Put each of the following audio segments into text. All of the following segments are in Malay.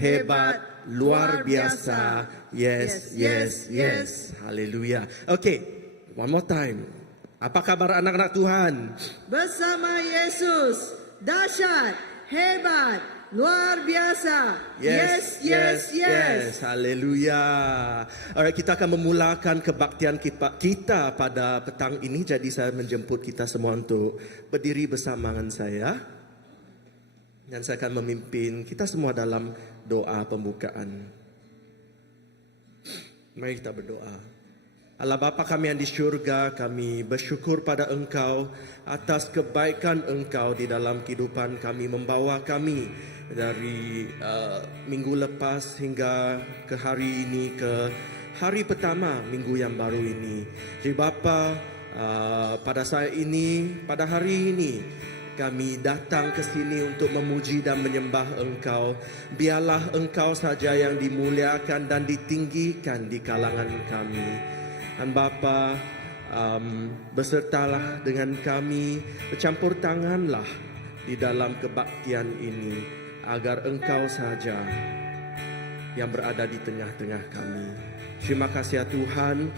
hebat, luar biasa. Yes, yes, yes. Haleluya. Okay, one more time. Apa kabar anak-anak Tuhan? Bersama Yesus, dahsyat, hebat, luar biasa. Yes, yes, yes. Haleluya. Alright, kita akan memulakan kebaktian kita pada petang ini. Jadi saya menjemput kita semua untuk berdiri bersama dengan saya. Dan saya akan memimpin kita semua dalam doa pembukaan. Mari kita berdoa. Allah Bapa kami yang di syurga, kami bersyukur pada Engkau atas kebaikan Engkau di dalam kehidupan kami, membawa kami dari minggu lepas hingga ke hari ini, ke hari pertama minggu yang baru ini. Jadi Bapa, pada saat ini, pada hari ini, kami datang ke sini untuk memuji dan menyembah Engkau. Biarlah Engkau saja yang dimuliakan dan ditinggikan di kalangan kami. Dan Bapa, besertalah dengan kami, bercampur tanganlah di dalam kebaktian ini, agar Engkau saja yang berada di tengah-tengah kami. Terima kasih ya Tuhan,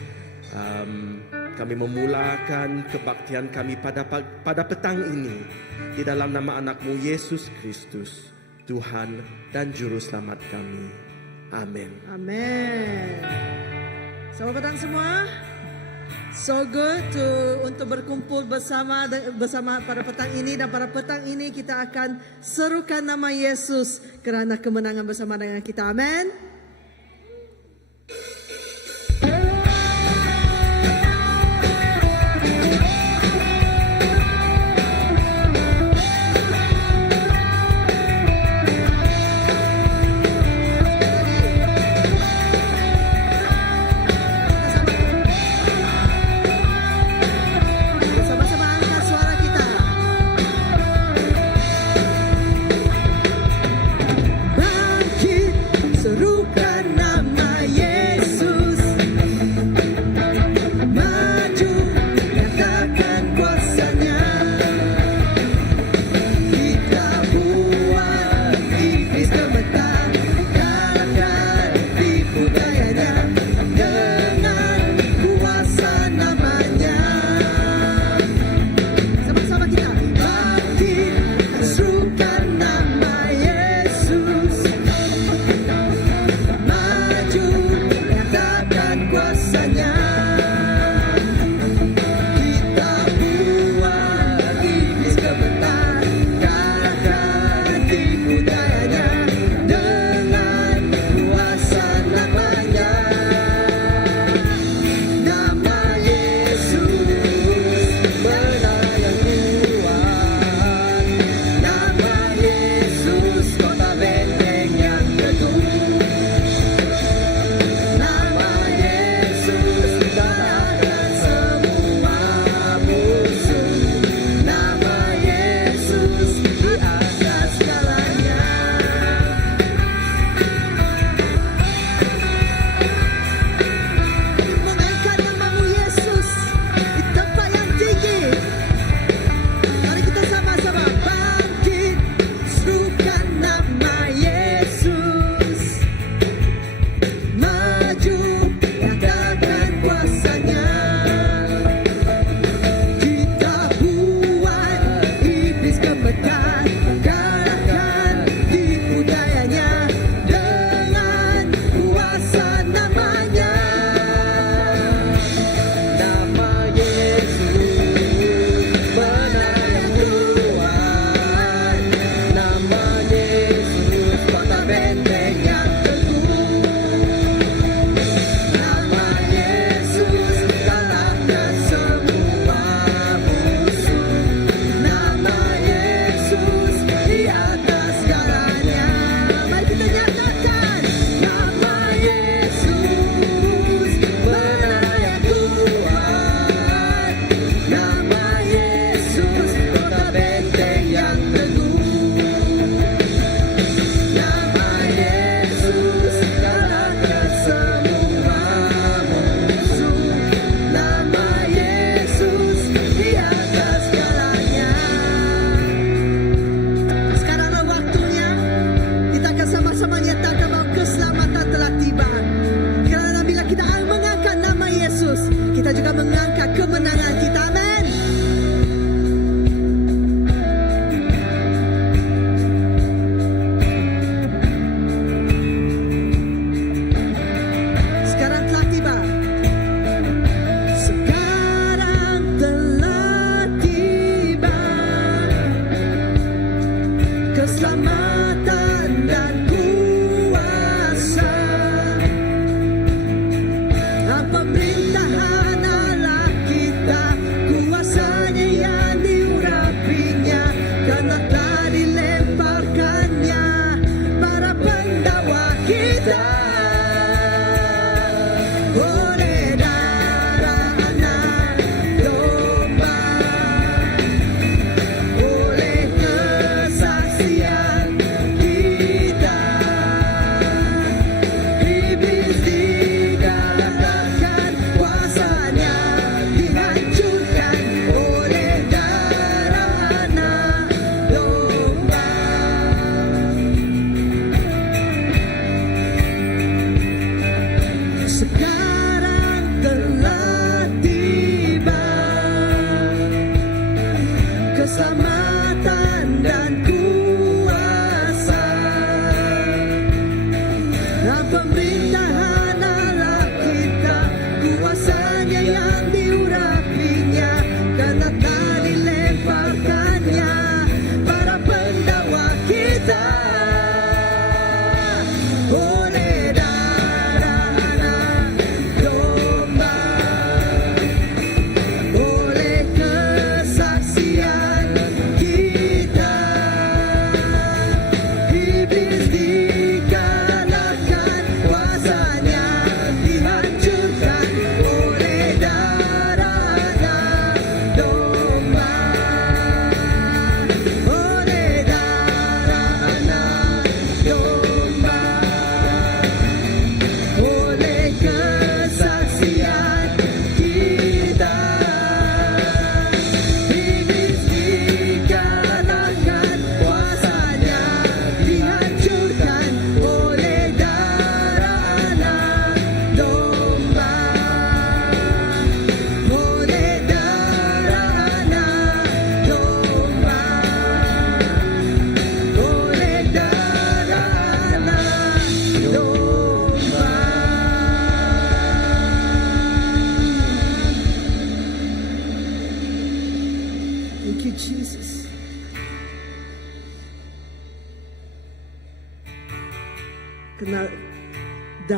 kami memulakan kebaktian kami pada petang ini, di dalam nama anak-Mu Yesus Kristus, Tuhan dan Juru Selamat kami. Amin. Amin. Selamat petang semua. So good untuk berkumpul bersama pada petang ini, dan pada petang ini kita akan serukan nama Yesus kerana kemenangan bersama dengan kita. Amin. Serukan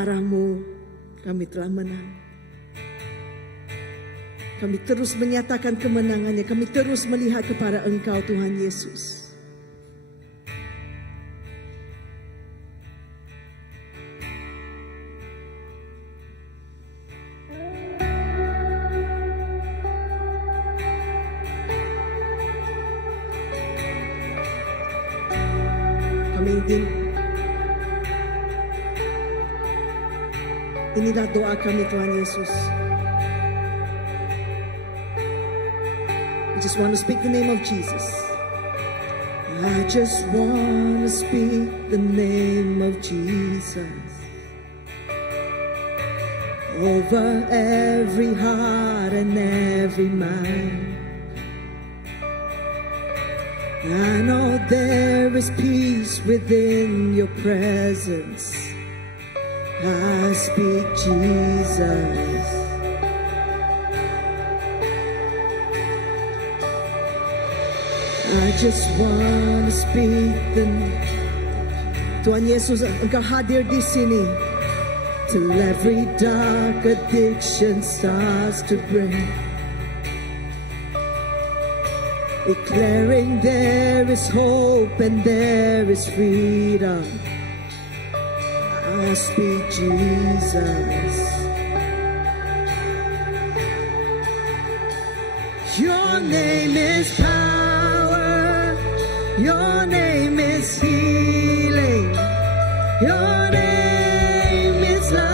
darah-Mu kami telah menang. Kami terus menyatakan kemenangannya. Kami terus melihat kepada Engkau, Tuhan Yesus. Kami ingin, inilah doa kami, Tuhan Yesus. I just want to speak the name of Jesus. I just want to speak the name of Jesus over every heart and every mind. I know there is peace within your presence. I speak Jesus. I just want to speak the Tuhan Yesus, Engkau hadir di sini till every dark addiction starts to break. Declaring there is hope and there is freedom. I speak Jesus. Your name is power. Your name is healing. Your name is life.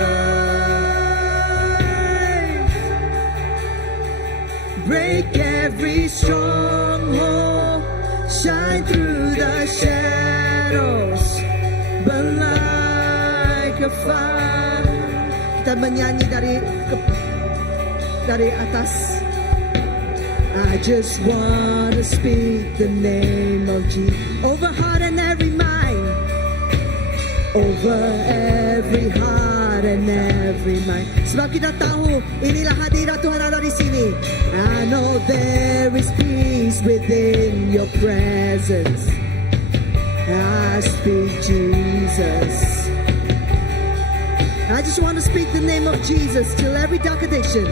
Break every stronghold. Shine through the shadows. Burn like a fire. Kita menyanyi dari atas. I just want to speak the name of Jesus over heart and every mind, over every heart and every mind. Sebab kita tahu inilah hadirat Tuhan ada di sini. I know there is peace within your presence. I speak Jesus. I just want to speak the name of Jesus till every dark addiction.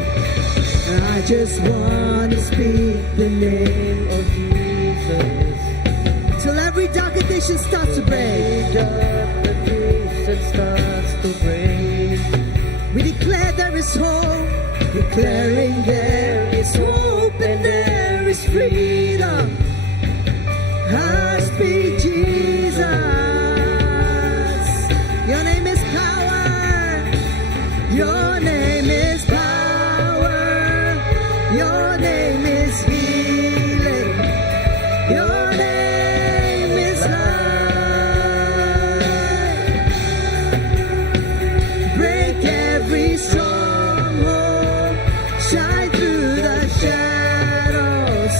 I just want to speak the name of Jesus till every dark addiction starts to break. We declare there is hope, declaring there is hope and there is freedom. I speak Jesus. Your name is power. Your name is power. Your name is healing. Your name is life. Break every stronghold. Shine through the shadows.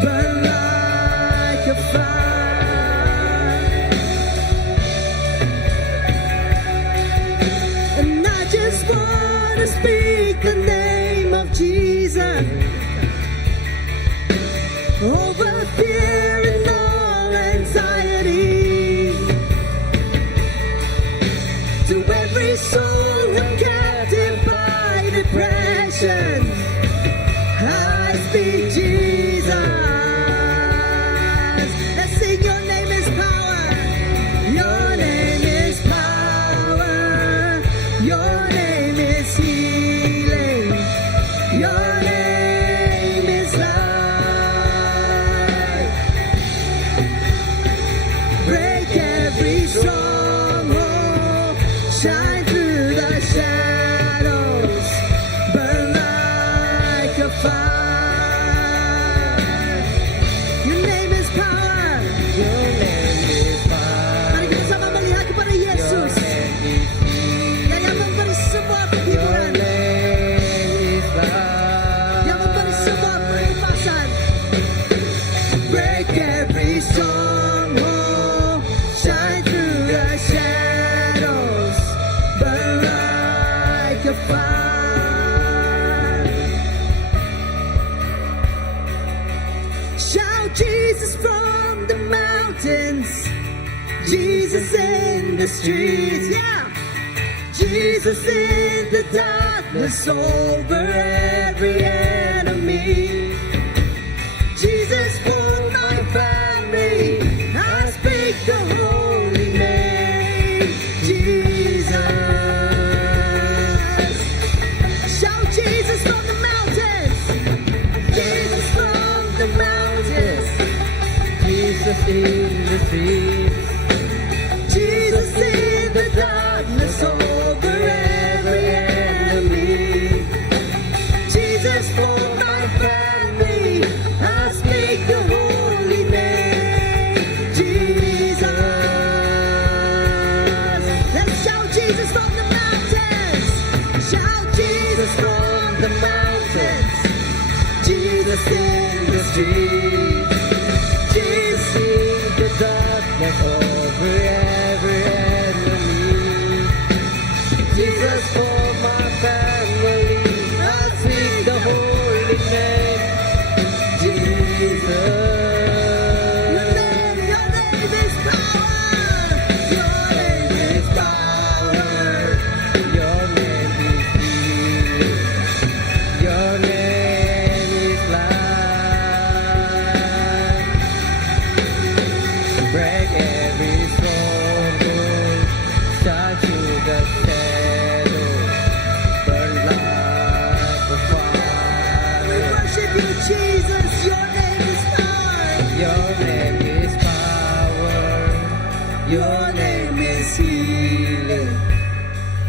Burn like a fire. And I just want to speak the name of Jesus over fear and all anxiety, to every soul held captive by depression. I speak Jesus. Let's sing. Your name is power. Your name is power. Your name is healing. Your name is life. Break every stronghold. Shine through the shadows. Burn like a fire. Your name is power. Your name is power. Mari kita sama melihat kepada Yesus yang memberi semua penghiburan, yang memberi semua kebebasan. Break every stronghold, shine through the shadows, burn like a fire. Shout Jesus from the mountains, Jesus in the streets, yeah. Jesus Jesus in the darkness over every enemy. Jesus for my family, I speak the holy name, Jesus. Shout Jesus from the mountains, Jesus from the mountains, Jesus in the streets, Jesus in the darkness over every enemy. Jesus for my family, I speak the holy name, Jesus. Let's shout Jesus from the mountains. Shout Jesus from the mountains. Jesus in the streets. Jesus in the darkness over every enemy. Jesus for my family, I speak the holy name, Jesus. Your name is power. Your name is power. Your name is healing. Your name is life. Break every stronghold, shine through the shadows, burn like a We fire. worship you, Jesus. Your name is power. Your name is power. Your name is healing.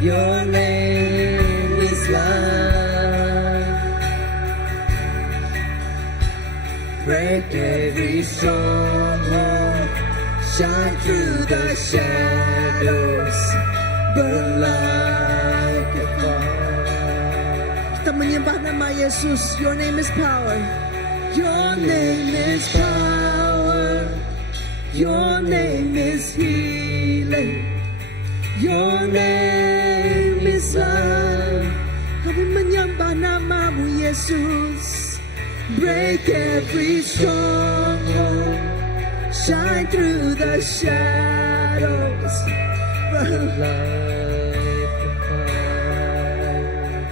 Your name is life. Break every stronghold, shine through the shadows, burn like a fire. Kita menyembah nama Yesus. Your name is power. Your name is power. Your name is healing. Your name is love. Kami menyembah namamu Yesus. Break every stronghold. Shine through the shadows. Burn Like a fire.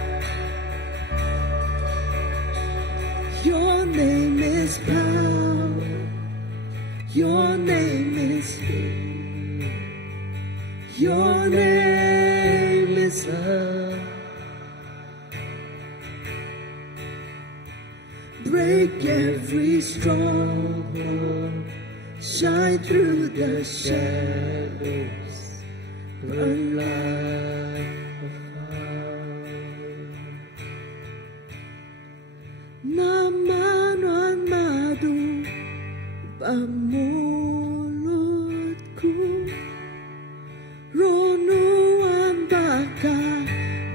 Your name is power. Your name is healing. Your name is love. Break every stronghold. Shine through the shadows. Burn Like a fire. naman ang madu pamulutku ronuan baka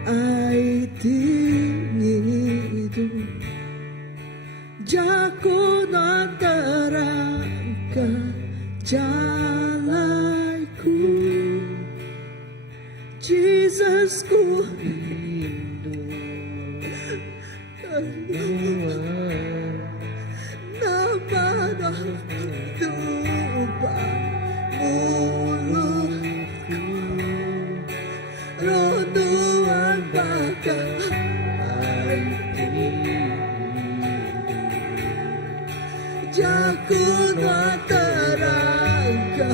ay tingidu jako nantarangka jalanku Jesus ku naman ang lupa mulutku ronuan baka ay jaku natarangka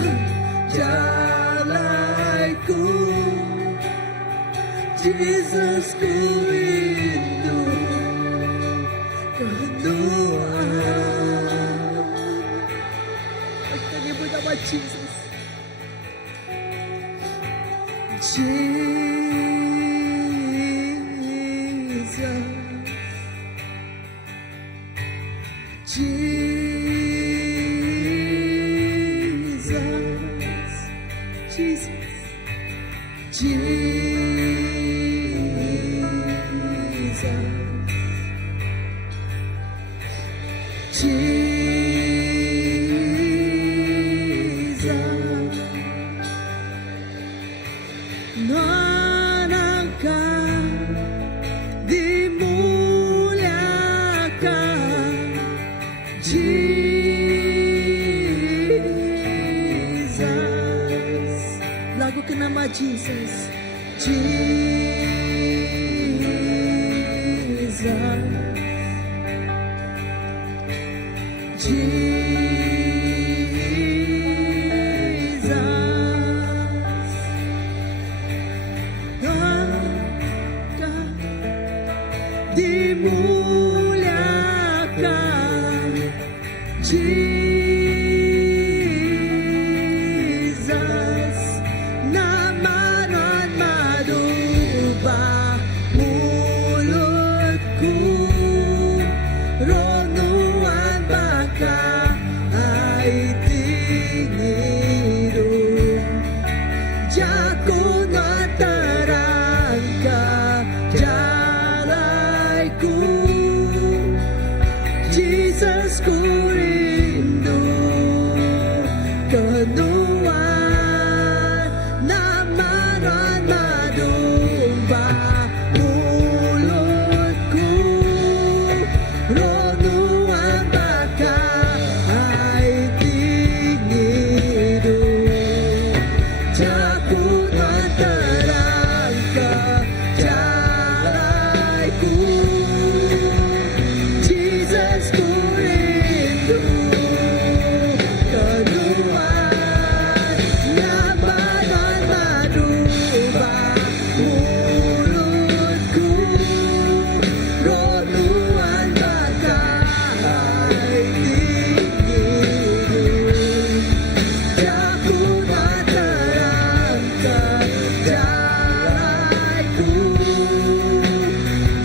jalanku Jesus ku rindu kehenuan. Kita nyebut nama Jesus. Jesus. dimuliakan Jesus, nama dan madu ubah mulutku, ronuan baka ay tingirum, jago na terangka jalanku, Jesus ku rindu kenuan nama dan madumba mulutku, ronuan baka ay tingirum, jago na terangka jalanku, Jesus ku rindu kenuan nama dan madumba mulutku, ronuan baka ay tingirum, jago na terangka jalanku,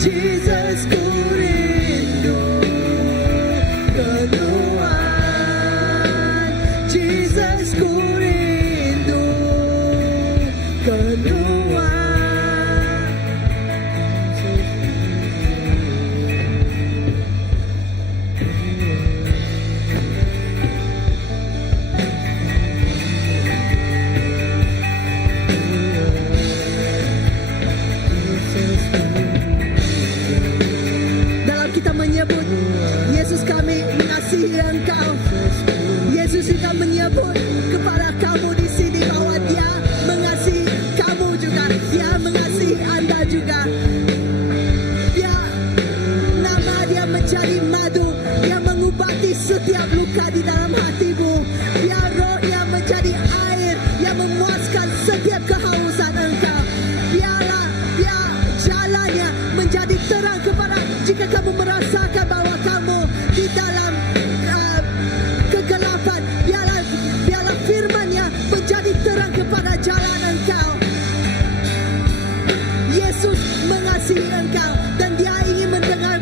Jesus ku rindu kenuan, Jesus ku rindu kenuan. Dalam kita menyebut Yesus, kami mengasihi Engkau. Yesus, kita menyebut kepada kamu di sini bahwa Dia mengasihi kamu juga. Dia mengasihi Anda juga. Dia, nama Dia menjadi madu yang mengobati setiap luka di dalam hatimu. Dia roh yang menjadi air yang memuaskan setiap kehausan engkau. Biarlah Dia jalannya menjadi terang kepada jika kamu merasakan bahwa kamu di dalam kegelapan. Biarlah firman-Nya menjadi terang kepada jalan engkau. Yesus mengasihi engkau dan Dia ingin mendengar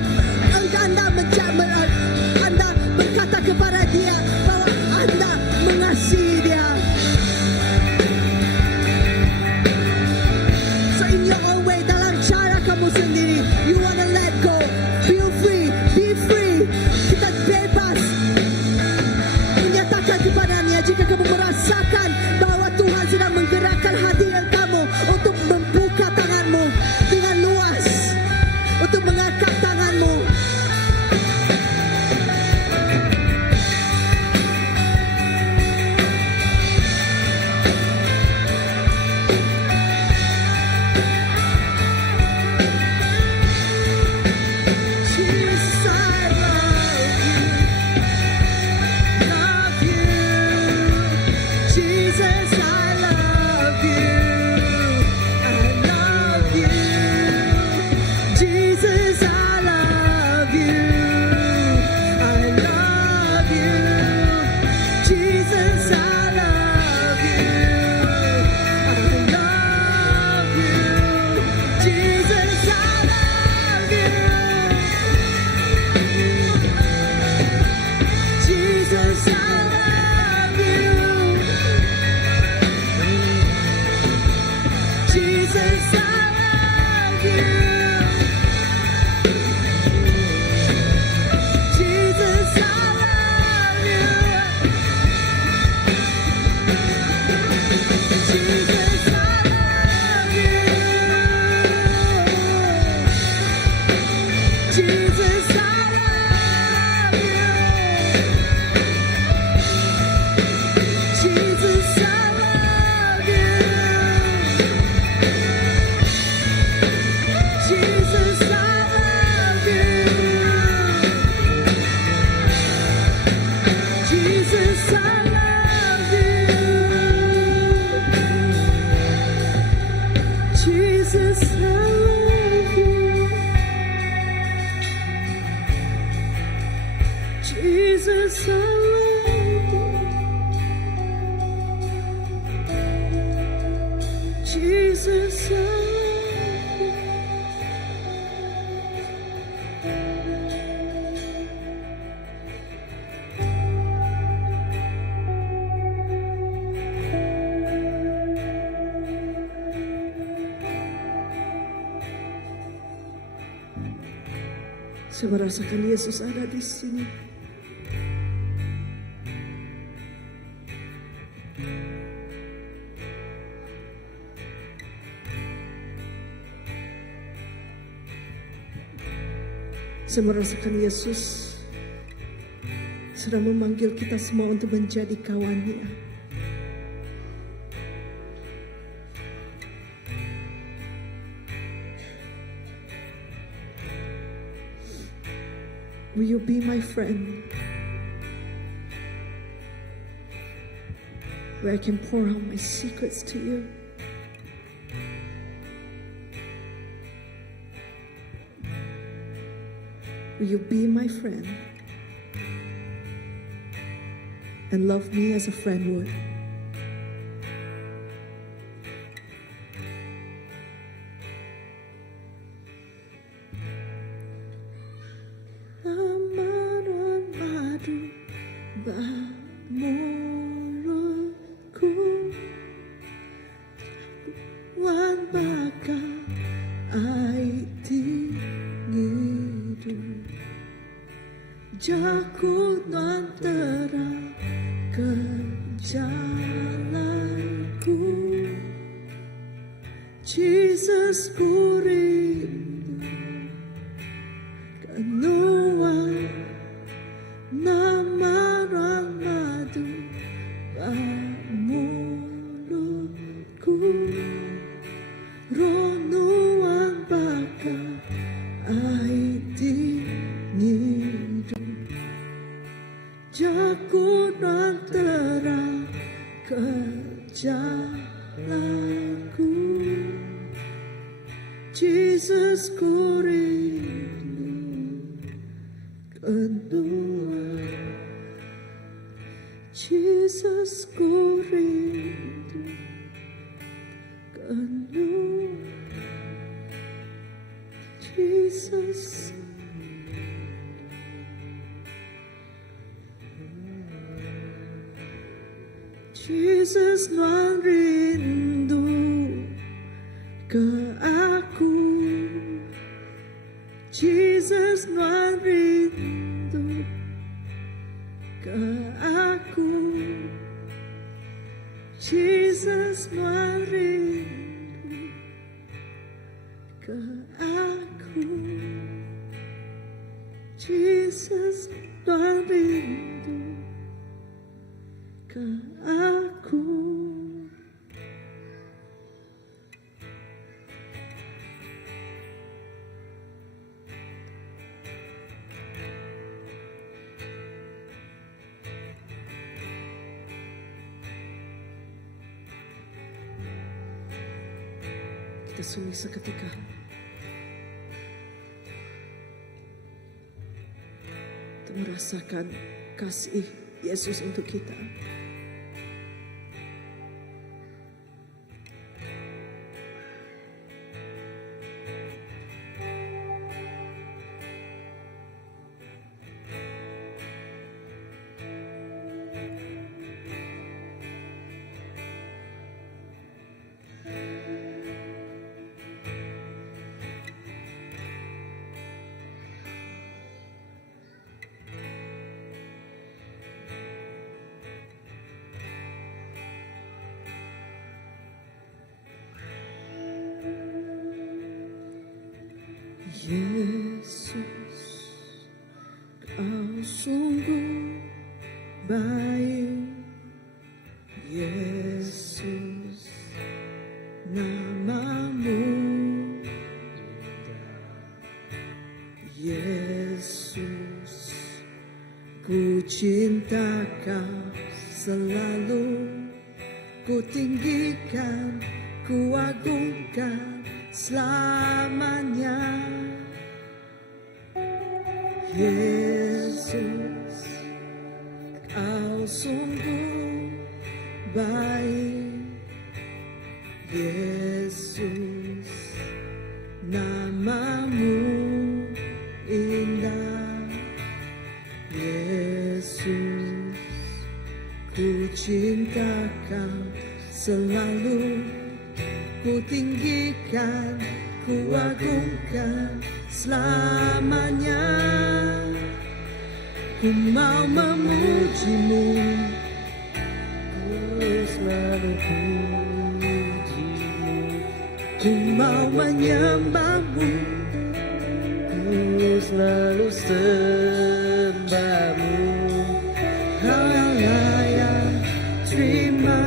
Anda berkata kepada Dia bahwa Anda mengasihi Dia. So in your own way, dalam cara kamu sendiri, you wanna let go, feel free, be free. Kita bebas menyatakan kepadanya jika kamu merasakan bahwa Tuhan sedang menggerakkan hati kamu untuk membuka tanganmu dengan luas, untuk mengangkat tanganmu. Saya merasakan Yesus ada di sini. Saya merasakan Yesus sedang memanggil kita semua untuk menjadi kawannya. Will you be my friend? Where I can pour out my secrets to you. Will you be my friend and love me as a friend would? Aman madu ba mulutku wan baka ai tinggidu Jakut antara ke jalanku Jesus ku rindu kenuan nama madu mulutku ronuan baka ai tinggidu Jakut antara ke jalanku Jesus ku rindu kedua Jesus ku rindu kedua Jesus Jesus nuan rindu ke aku Jesus nuan rindu ke aku Jesus nuan rindu ke aku Jesus nuan rindu ke aku. Kita sunyi seketika. Untuk merasakan kasih Yesus untuk kita. Yesus, kau sungguh baik. Yesus, namamu Yesus, ku cinta kau selalu, ku tinggikan, ku agungkan selamanya. Yesus, kau sungguh baik. Yesus, namamu indah. Yesus, ku cinta kau selalu, ku tinggikan, ku agungkan selamanya. Ku mau memujimu, Ku selalu pujimu, ku mau menyembahmu. ku selalu sembahmu. Kau yang layak terima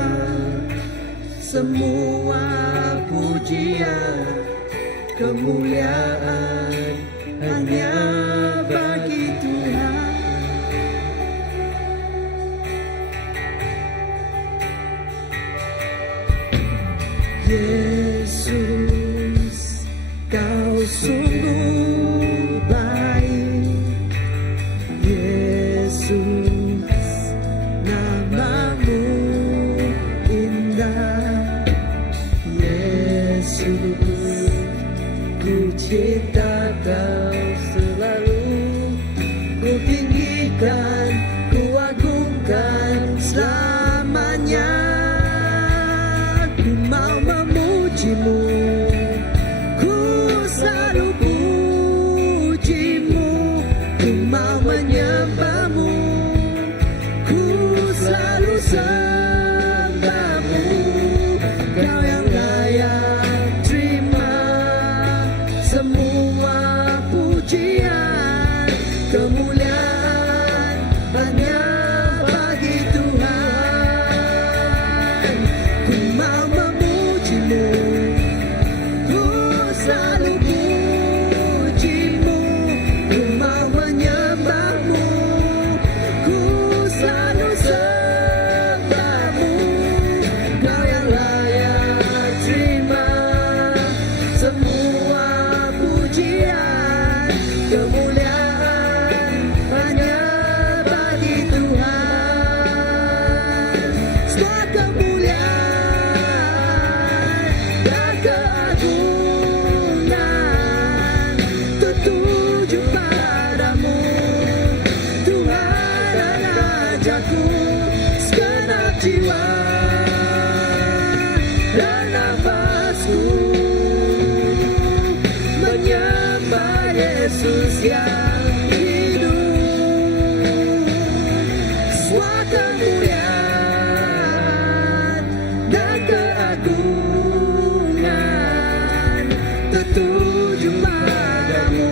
semua pujian, kemuliaan hanya bagi Tuhan. Yesus, kau sungguh baik. Yesus, namamu indah. Yesus, ku cinta kau selalu. Ku tinggikan, ku agungkan selamanya. Ku mau memujimu, ku selalu pujimu. Ku mau menyembahmu, ku selalu sembahmu. Kau yang layak terima semua pujian, kemuliaan hanya bagi Tuhan. Ku mau memujimu, ku selalu pujimu. Ku mau menyembahmu, ku selalu sembahmu. Kau yang layak terima semua pujian, kemuliaan hanya bagi Tuhan. Semua kemuliaan dan keagungan tertuju padamu, Tuhan dan Rajaku. Segenap jiwa dan nafasku menyembah Yesus yang hidup. Semua kemuliaan dan keagungan tertuju padamu,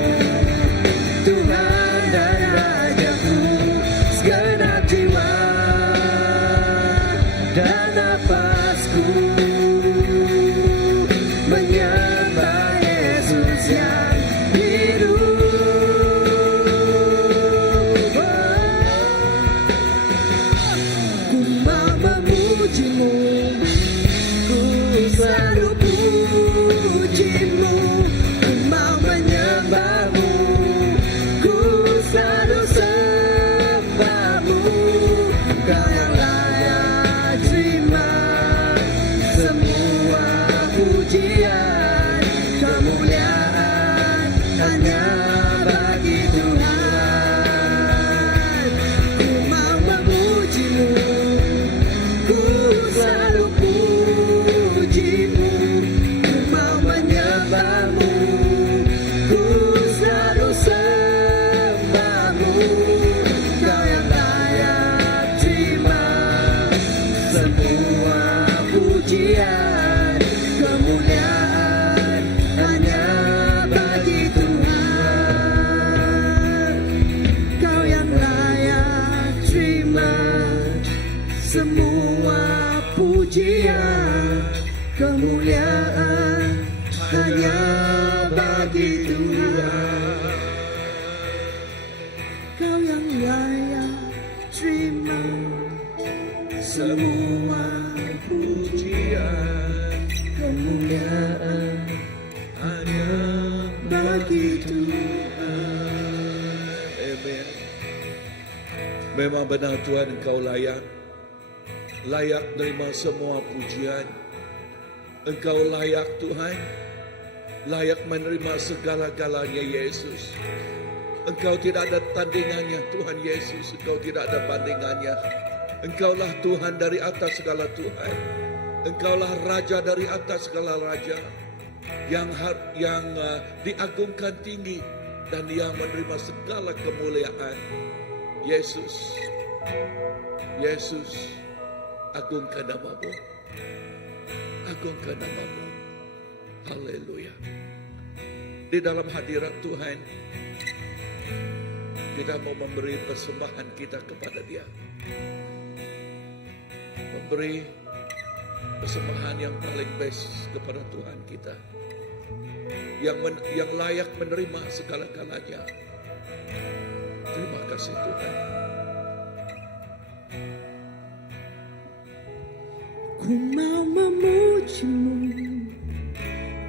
Tuhan dan Rajaku. Segenap jiwa dan nafasku menyembah Yesus yang hidup. Ku mau memujimu, ku selalu pujimu. Ku mau menyembahmu, ku selalu sembahmu. Kau yang layak terima semua pujian, kemuliaan hanya bagi Tuhan. Ku mau memujimu, ku selalu pujimu. Ku mau menyembahmu, ku selalu sembahmu. Kau yang layak terima semua pujian, kemuliaan hanya bagi Tuhan. Kau yang layak terima semua pujian, kemuliaan hanya bagi Tuhan. Kau yang layak terima semua pujian, kemuliaan hanya bagi Tuhan. Amen. Memang benar Tuhan, Engkau layak menerima semua pujian. Engkau layak Tuhan, layak menerima segala-galanya Yesus. Engkau tidak ada tandingannya Tuhan Yesus, Engkau tidak ada bandingannya. Engkaulah Tuhan dari atas segala Tuhan. Engkaulah Raja dari atas segala Raja. yang diagungkan tinggi dan yang menerima segala kemuliaan. Yesus, Yesus, agungkan namamu, agungkan namamu. Haleluya. Di dalam hadirat Tuhan, kita mau memberi persembahan kita kepada Dia, memberi persembahan yang paling best kepada Tuhan kita, yang layak menerima segala-galanya. Terima kasih Tuhan. Ku mau memujimu,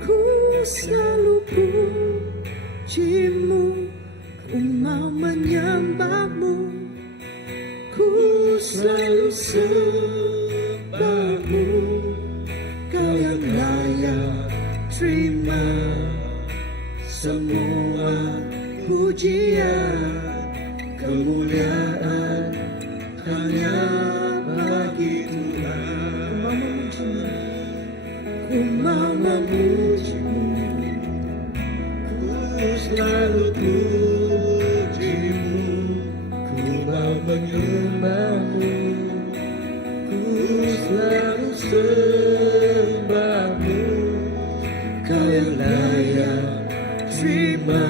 ku selalu pujimu, ku mau menyembahmu, ku selalu sembahmu. Kau yang layak terima semua pujian, kemuliaan hanya bagi Tuhan. Ku mau memujimu, ku selalu pujimu, ku mau menyembahmu, ku selalu sembahmu. Kau yang layak terima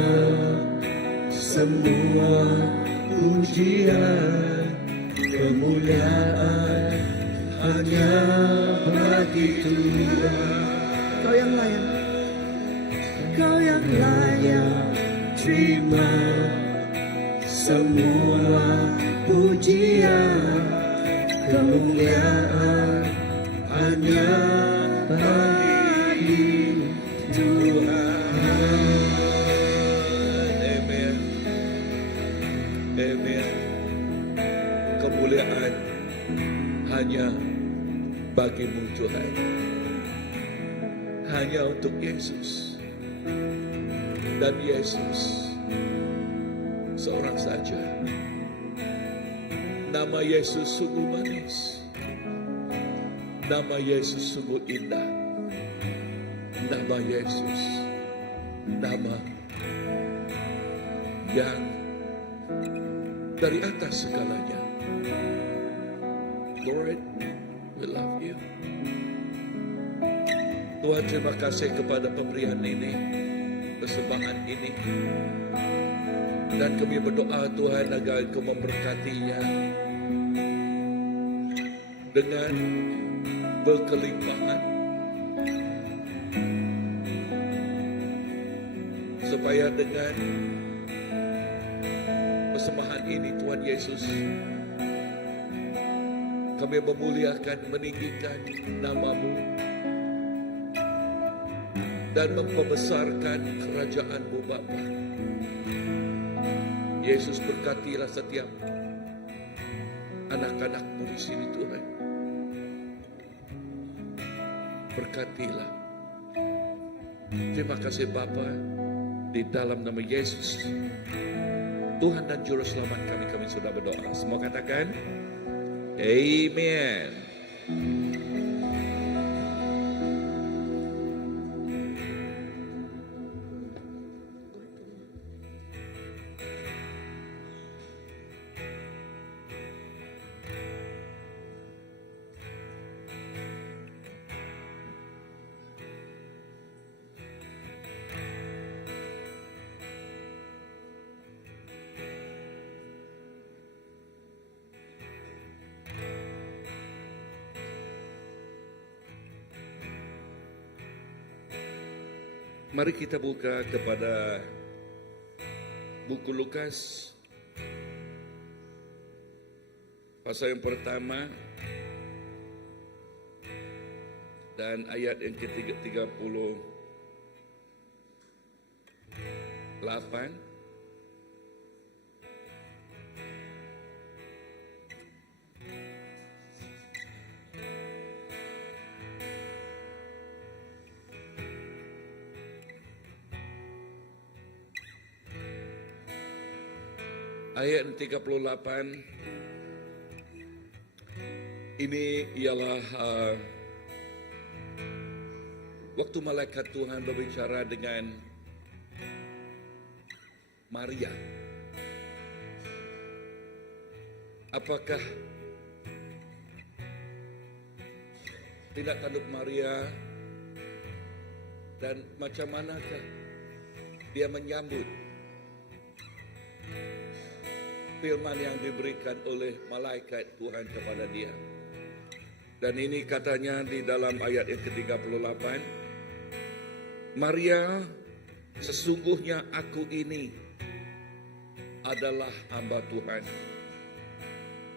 semua pujian, kemuliaan hanya bagi Tuhan. Kau yang layak, Kau yang layak terima semua pujian, kemuliaan hanya bagi Tuhan. Amen. Amen. Kemuliaan hanya bagimu Tuhan. Hanya untuk Yesus. Dan Yesus seorang saja. Nama Yesus sungguh manis. Nama Yesus sungguh indah. Nama Yesus, nama yang dari atas segalanya. Lord, we love you. Tuhan, terima kasih kepada pemberian ini, persembahan ini. Dan kami berdoa Tuhan agar Engkau memberkatinya dengan berkelimpahan, supaya dengan persembahan ini Tuhan Yesus, kami memuliakan, meninggikan nama-Mu dan membesarkan kerajaan-Mu Bapa. Yesus, berkatilah setiap anak-anak-Mu di sini Tuhan. Berkatilah. Terima kasih Bapa, di dalam nama Yesus Tuhan dan Juru Selamat kami sudah berdoa. Semua katakan Amen. Mari kita buka kepada buku Lukas pasal yang pertama dan ayat yang ke-38. Ayat 38 ini ialah waktu malaikat Tuhan berbicara dengan Maria, apakah tindak tanduk Maria dan macam manakah dia menyambut firman yang diberikan oleh malaikat Tuhan kepada dia. Dan ini katanya di dalam ayat yang ke-38, Maria, sesungguhnya aku ini adalah hamba Tuhan.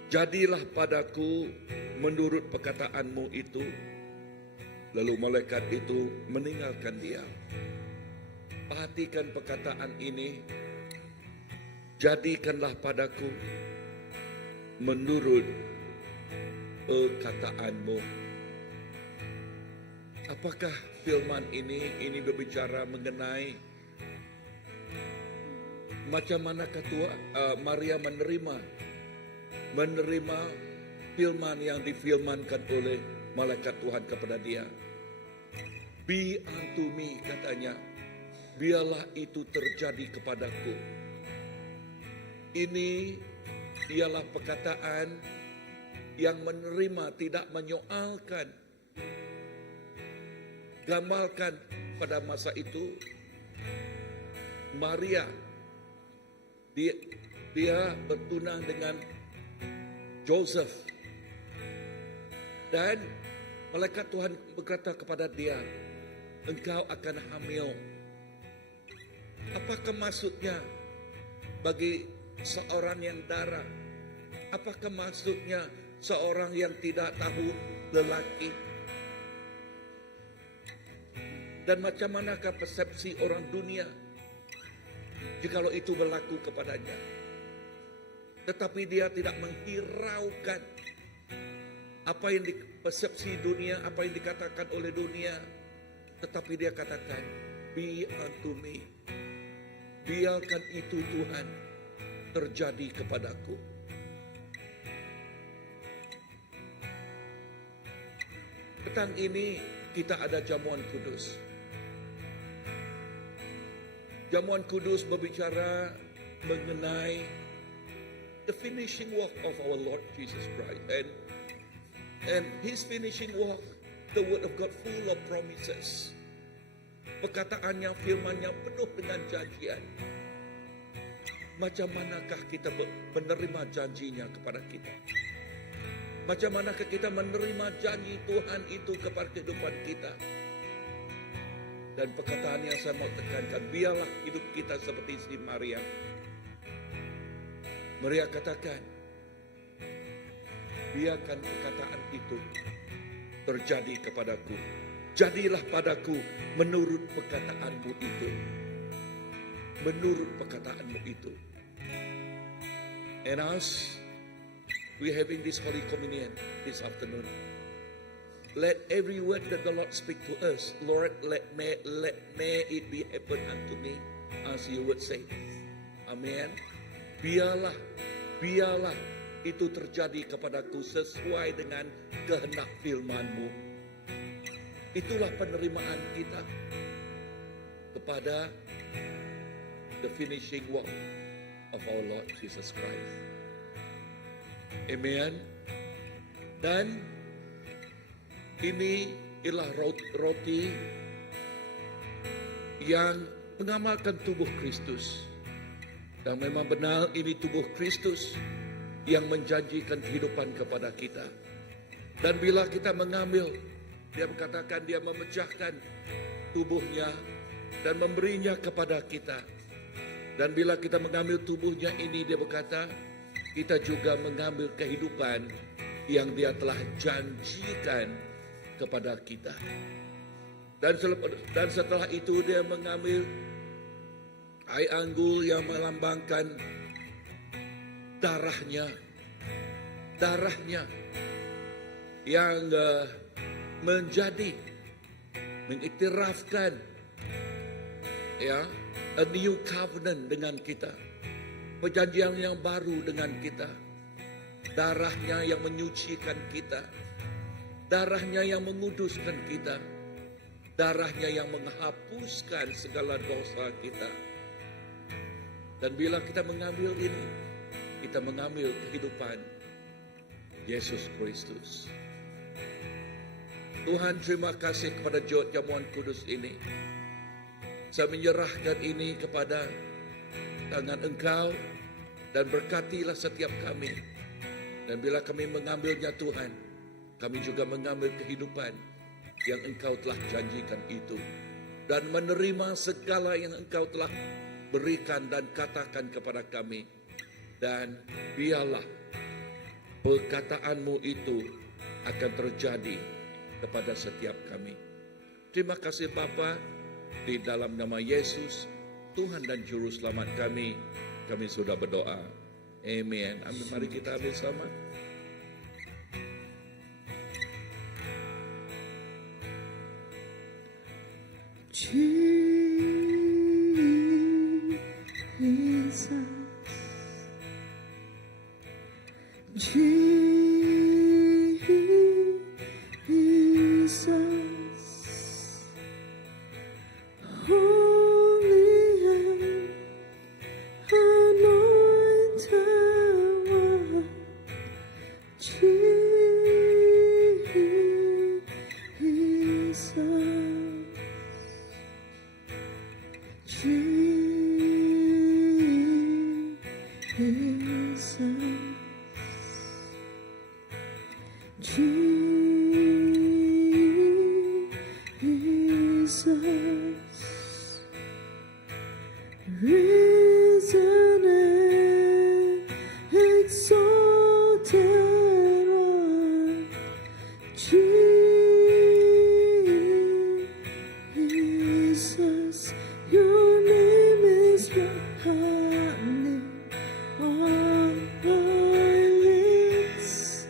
Jadilah padaku menurut perkataanmu itu. Lalu malaikat itu meninggalkan dia. Perhatikan perkataan ini. Jadikanlah padaku menurut perkataanmu. Apakah firman ini berbicara mengenai macam manakah Maria menerima firman yang difirmankan oleh malaikat Tuhan kepada dia. Be unto me, katanya, biarlah itu terjadi kepadaku. Ini ialah perkataan yang menerima, tidak menyoalkan. Gambarkan pada masa itu Maria, dia bertunang dengan Joseph, dan malaikat Tuhan berkata kepada dia, engkau akan hamil. Apakah maksudnya bagi seorang yang dara? Apakah maksudnya seorang yang tidak tahu lelaki? Dan macam manakah persepsi orang dunia jikalau itu berlaku kepadanya? Tetapi dia tidak menghiraukan apa yang persepsi dunia, apa yang dikatakan oleh dunia. Tetapi dia katakan, be unto me. Biarkan itu Tuhan terjadi kepadaku. Petang ini kita ada jamuan kudus. Jamuan kudus berbicara mengenai the finishing work of our Lord Jesus Christ. And His finishing work, the word of God full of promises. Perkataannya, firmannya penuh dengan janjian. Macam manakah kita menerima janjinya kepada kita? Macam manakah kita menerima janji Tuhan itu kepada kehidupan kita? Dan perkataan yang saya mau tekankan, biarlah hidup kita seperti si Maria. Maria katakan, biarkan perkataan itu terjadi kepadaku. Jadilah padaku menurut perkataanmu itu. Menurut perkataanmu itu. And us, we having this Holy Communion this afternoon. Let every word that the Lord speak to us, Lord, may it be happen unto me as you would say. Amen. Biarlah itu terjadi kepadaku sesuai dengan kehendak firman-Mu. Itulah penerimaan kita kepada the finishing work of our Lord Jesus Christ. Amen. Dan ini ialah roti yang mengamalkan tubuh Kristus. Dan memang benar ini tubuh Kristus yang menjanjikan kehidupan kepada kita. Dan bila kita mengambil, dia berkatakan dia memecahkan tubuhnya dan memberinya kepada kita. Dan bila kita mengambil tubuhnya ini, dia berkata, kita juga mengambil kehidupan yang dia telah janjikan kepada kita. Dan setelah itu dia mengambil air anggur yang melambangkan darahnya yang mengiktirafkan a new covenant dengan kita, perjanjian yang baru dengan kita. Darahnya yang menyucikan kita, darahnya yang menguduskan kita, darahnya yang menghapuskan segala dosa kita. Dan bila kita mengambil ini, kita mengambil kehidupan Yesus Kristus. Tuhan, terima kasih kepada jamuan kudus ini. Saya menyerahkan ini kepada tangan Engkau dan berkatilah setiap kami. Dan bila kami mengambilnya Tuhan, kami juga mengambil kehidupan yang Engkau telah janjikan itu. Dan menerima segala yang Engkau telah berikan dan katakan kepada kami. Dan biarlah perkataanmu itu akan terjadi kepada setiap kami. Terima kasih Bapa, di dalam nama Yesus, Tuhan dan Juru Selamat kami sudah berdoa. Amen. Amin. Mari kita ambil sama. Risen and exalted one, Jesus, your name is honey on my lips,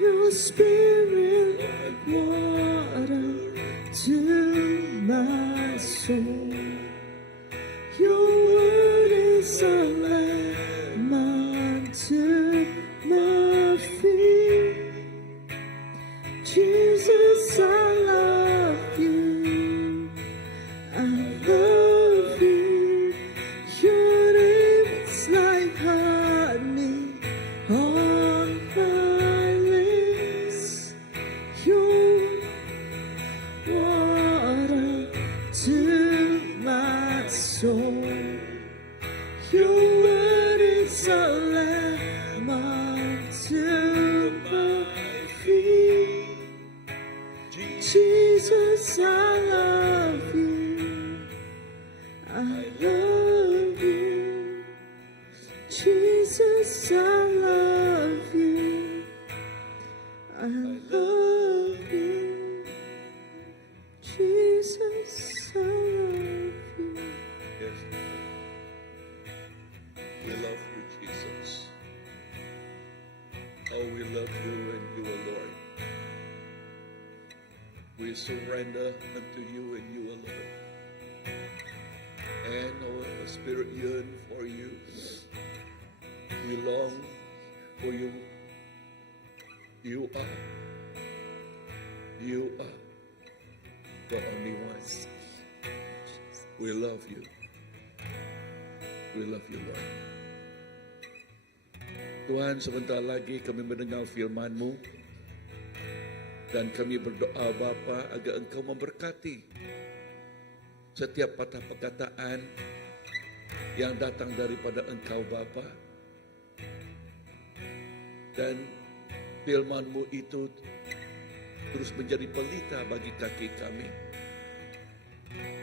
your spirit like water to my soul. Your word is a lamp unto my feet. Jesus, I love you. I love you. Your name is like honey on my lips. Your water to my soul. Your word is a lamp unto my feet. Jesus, I love you. I love you. Jesus, I love you. I love you. Jesus, I love you. Yes. We love you, Jesus. Oh, we love you and you alone. We surrender unto you and you alone. And our spirit yearn for you. We long for you. You are the only one. We love you. We love you, Lord. Tuhan, sebentar lagi kami mendengar firman-Mu. Dan kami berdoa Bapa agar Engkau memberkati setiap patah perkataan yang datang daripada Engkau Bapa. Dan firman-Mu itu terus menjadi pelita bagi kaki kami.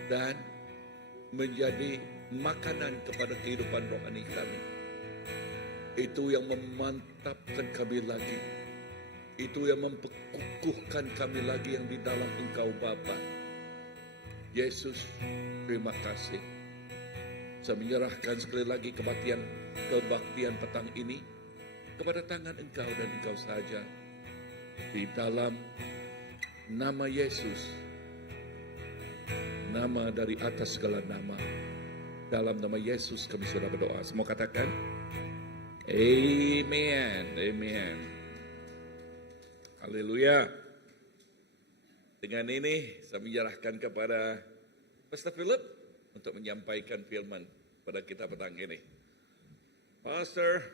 Dan menjadi makanan kepada kehidupan rohani kami. Itu yang memantapkan kami lagi. Itu yang memperkukuhkan kami lagi yang di dalam Engkau Bapa. Yesus, terima kasih. Saya menyerahkan sekali lagi kebaktian petang ini kepada tangan Engkau dan Engkau saja. Di dalam nama Yesus, nama dari atas segala nama. Dalam nama Yesus kami sudah berdoa. Semua katakan, Amen. Amen. Haleluya. Dengan ini saya menyerahkan kepada Pastor Philip untuk menyampaikan firman pada kita petang ini. Pastor.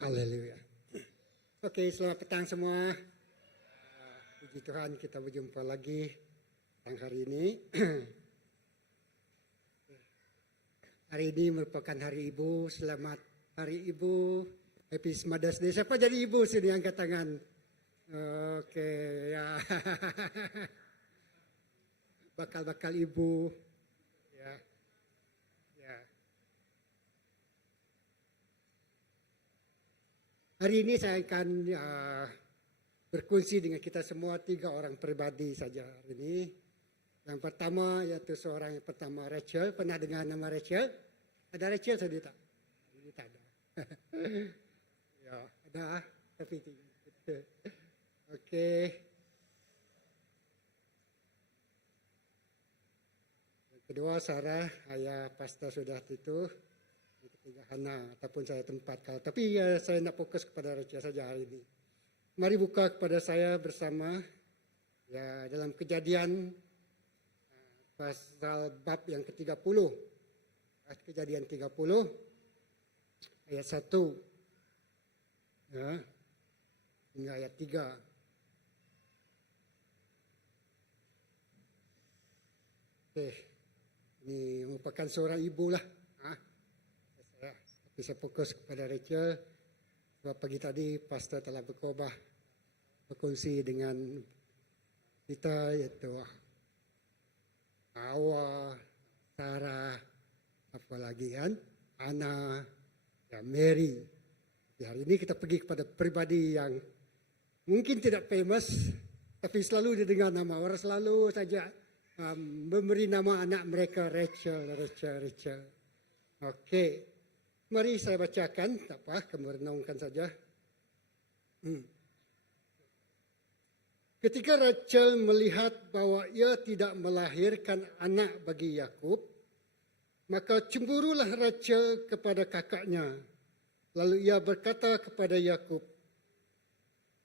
Haleluya. Oke, selamat petang semua. Puji Tuhan kita berjumpa lagi petang hari ini. Hari ini merupakan hari Ibu. Selamat Hari Ibu. Happy Mother's Day. Siapa jadi ibu sini angkat tangan? Oke, ya. Bakal-bakal ibu. Ya. Ya. Hari ini saya akan berkongsi dengan kita semua 3 orang pribadi saja hari ini. Yang pertama yaitu seorang yang pertama Rachel. Pernah dengar nama Rachel? Ada Rachel tadi tak? Ini tak ada. Ya, ada tapi tidak. Oke. Yang kedua Sarah, ayah pastor sudah itu. Yang ketiga Hana ataupun saya tempatkan. Tapi saya nak fokus kepada Rachel saja hari ini. Mari buka kepada saya bersama ya dalam Kejadian pasal bab yang ke-30. Kejadian 30 ayat 1 ya hingga ayat 3. Ini merupakan seorang ibu lah. Tapi saya fokus kepada Rachel. Sebab pagi tadi pastor telah berkongsi dengan kita iaitu Hawa, Sarah, apa lagi kan, Ana, dan Mary. Di hari ini kita pergi kepada pribadi yang mungkin tidak famous, tapi selalu didengar nama orang, selalu saja memberi nama anak mereka Rachel. Okey, mari saya bacakan, tak apa, kamu renungkan saja. Ketika Rachel melihat bahwa ia tidak melahirkan anak bagi Yakub, maka cemburulah Rachel kepada kakaknya. Lalu ia berkata kepada Yakub,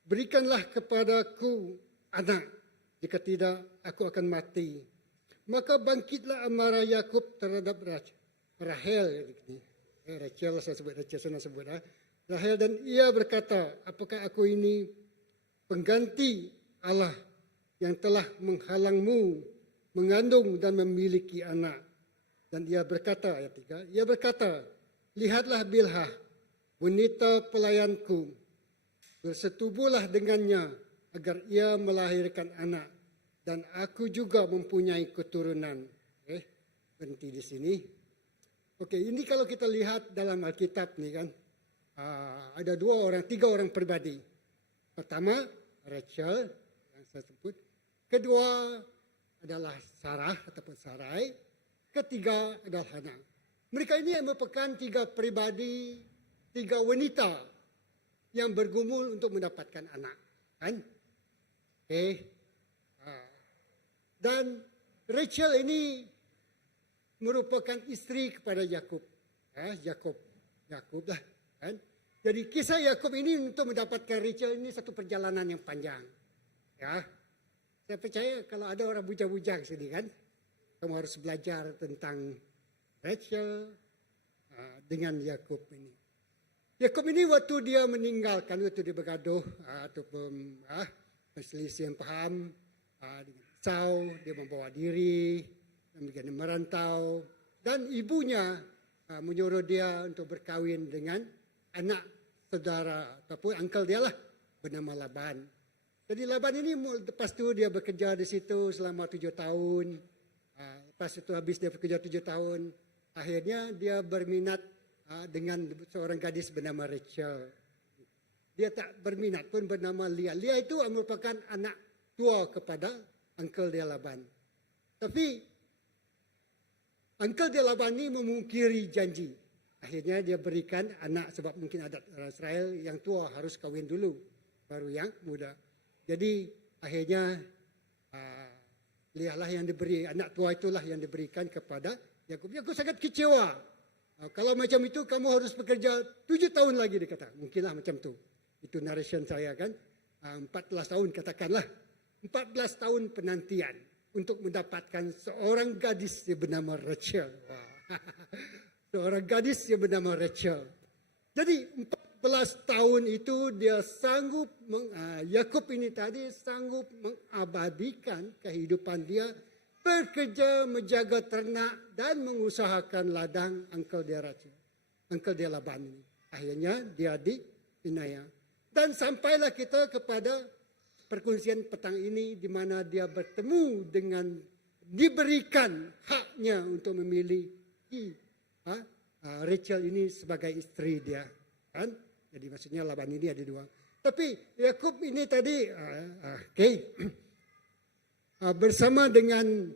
"Berikanlah kepadaku anak, jika tidak aku akan mati." Maka bangkitlah amarah Yakub terhadap Rahel. Rachel, saya sebut Rachel, saya sebut Rahel, dan ia berkata, "Apakah aku ini pengganti Allah yang telah menghalangmu mengandung dan memiliki anak?" Dan ia berkata, ayat 3, ia berkata, "Lihatlah Bilhah, wanita pelayanku, bersetubuhlah dengannya agar ia melahirkan anak, dan aku juga mempunyai keturunan." Berhenti di sini. Okey, ini kalau kita lihat dalam Alkitab ni kan, ada 3 orang pribadi. Pertama, Rachel yang saya sebut. Kedua adalah Sarah ataupun Sarai. Ketiga adalah Hana. Mereka ini merupakan 3 pribadi, 3 wanita yang bergumul untuk mendapatkan anak. Kan? Dan Rachel ini merupakan isteri kepada Yakub. Yakub lah. Kan? Jadi kisah Yakub ini untuk mendapatkan Rachel ini satu perjalanan yang panjang. Ya, saya percaya kalau ada orang bujang-bujang sini kan, kamu harus belajar tentang Rachel dengan Yakub ini. Yakub ini waktu dia meninggalkan, waktu dia bergaduh ataupun perselisihan paham dengan Esau, dia membawa diri, dia merantau, dan ibunya menyuruh dia untuk berkahwin dengan anak saudara ataupun uncle dia lah bernama Laban. Jadi Laban ini lepas tu dia bekerja di situ selama 7 tahun. Lepas itu habis dia bekerja 7 tahun, akhirnya dia berminat dengan seorang gadis bernama Rachel. Dia tak berminat pun bernama Leah. Leah itu merupakan anak tua kepada uncle dia Laban. Tapi uncle dia Laban ini memungkiri janji. Akhirnya dia berikan anak sebab mungkin adat orang Israel yang tua harus kahwin dulu, baru yang muda. Jadi akhirnya Leah lah yang diberi, anak tua itulah yang diberikan kepada Yakub. Yakub sangat kecewa. Kalau macam itu kamu harus bekerja 7 tahun lagi, dia kata. Mungkinlah macam tu. Itu narration saya kan. 14 tahun katakanlah. 14 tahun penantian untuk mendapatkan seorang gadis yang bernama Rachel. Seorang gadis yang bernama Rachel. Jadi 14 tahun itu dia sanggup, Yakub ini tadi sanggup mengabadikan kehidupan dia, bekerja, menjaga ternak dan mengusahakan ladang uncle dia Rachel, uncle dia Laban ini. Akhirnya dia diinaya. Dan sampailah kita kepada perkongsian petang ini di mana dia bertemu dengan diberikan haknya untuk memiliki Rachel ini sebagai istri dia. Kan? Jadi maksudnya Laban ini ada 2. Tapi Yakub ini tadi bersama dengan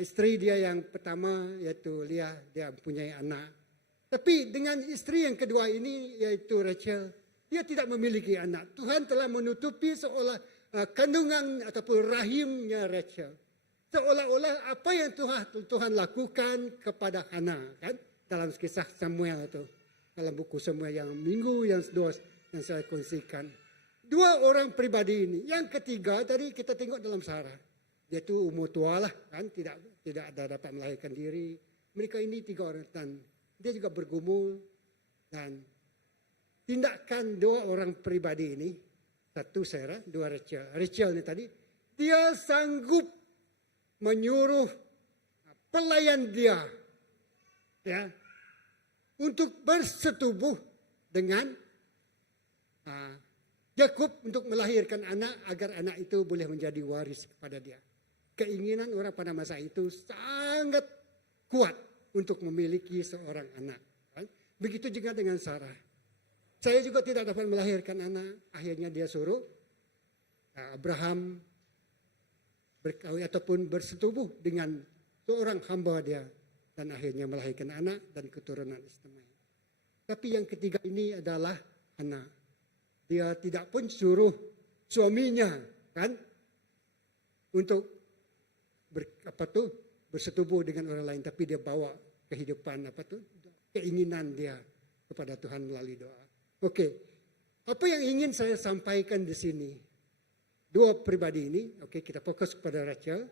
istri dia yang pertama yaitu Leah, dia mempunyai anak. Tapi dengan istri yang kedua ini yaitu Rachel, dia tidak memiliki anak. Tuhan telah menutupi seolah kandungan ataupun rahimnya Rachel. Seolah-olah apa yang Tuhan lakukan kepada Hana kan dalam kisah Samuel itu. Dalam buku Samuel yang minggu yang saya kongsikan. 2 orang pribadi ini. Yang ketiga tadi kita tengok dalam Sarah. Dia tu umur tua lah kan, tidak ada dapat melahirkan diri. Mereka ini 3 orang dan dia juga bergumul dan tindakan 2 orang pribadi ini, 1 Sarah, 2 Rachel. Rachel ni tadi dia sanggup menyuruh pelayan dia ya untuk bersetubuh dengan Yakub untuk melahirkan anak agar anak itu boleh menjadi waris kepada dia. Keinginan orang pada masa itu sangat kuat untuk memiliki seorang anak. Begitu juga dengan Sarah. Saya juga tidak dapat melahirkan anak. Akhirnya dia suruh Abraham berkahwin ataupun bersetubuh dengan seorang hamba dia. Dan akhirnya melahirkan anak dan keturunan Ismail. Tapi yang ketiga ini adalah anak. Dia tidak pun suruh suaminya kan untuk bersetubuh dengan orang lain, tapi dia bawa kehidupan keinginan dia kepada Tuhan melalui doa. Okey. Apa yang ingin saya sampaikan di sini? 2 pribadi ini, okey, kita fokus kepada Rachel.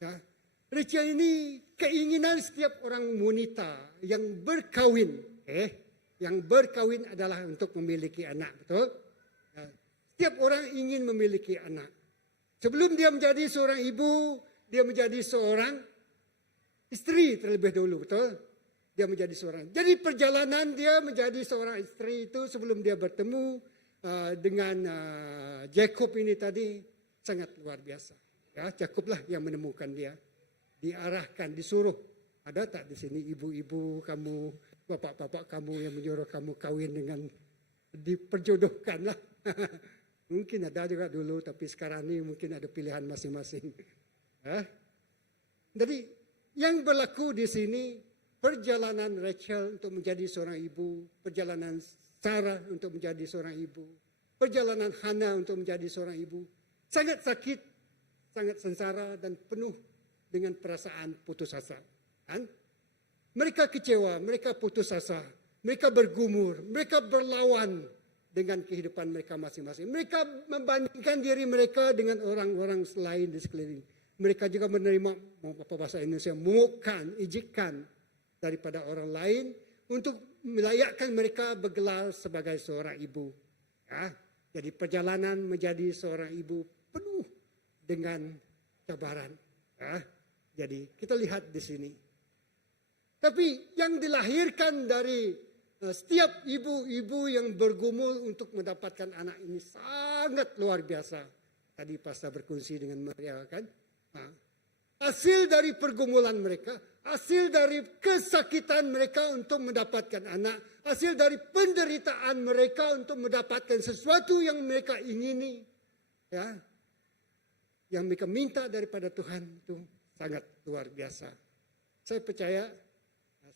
Ya. Rachel ini keinginan setiap orang wanita yang berkahwin, yang berkahwin adalah untuk memiliki anak, betul? Ya. Setiap orang ingin memiliki anak. Sebelum dia menjadi seorang ibu, dia menjadi seorang istri terlebih dahulu, betul? Dia menjadi seorang. Jadi perjalanan dia menjadi seorang istri itu sebelum dia bertemu dengan Jacob ini tadi sangat luar biasa. Ya, Jacob lah yang menemukan dia. Diarahkan, disuruh. Ada tak di sini ibu-ibu kamu, bapak-bapak kamu yang menyuruh kamu kahwin dengan diperjodohkan lah. Mungkin ada juga dulu, tapi sekarang ini mungkin ada pilihan masing-masing. Jadi yang berlaku di sini perjalanan Rachel untuk menjadi seorang ibu, perjalanan Sarah untuk menjadi seorang ibu, perjalanan Hana untuk menjadi seorang ibu, sangat sakit, sangat sengsara dan penuh dengan perasaan putus asa. Kan? Mereka kecewa, mereka putus asa, mereka bergumur, mereka berlawan dengan kehidupan mereka masing-masing. Mereka membandingkan diri mereka dengan orang-orang lain di sekeliling. Mereka juga menerima, apa bahasa Indonesia, menguatkan, ijikan daripada orang lain untuk melayakkan mereka bergelar sebagai seorang ibu. Ya, jadi perjalanan menjadi seorang ibu penuh dengan cabaran. Ya, jadi kita lihat di sini. Tapi yang dilahirkan dari setiap ibu-ibu yang bergumul untuk mendapatkan anak ini sangat luar biasa. Tadi Pastor berkongsi dengan Maria kan. Hasil dari pergumulan mereka, hasil dari kesakitan mereka untuk mendapatkan anak, hasil dari penderitaan mereka untuk mendapatkan sesuatu yang mereka ingini, ya, yang mereka minta daripada Tuhan itu sangat luar biasa. Saya percaya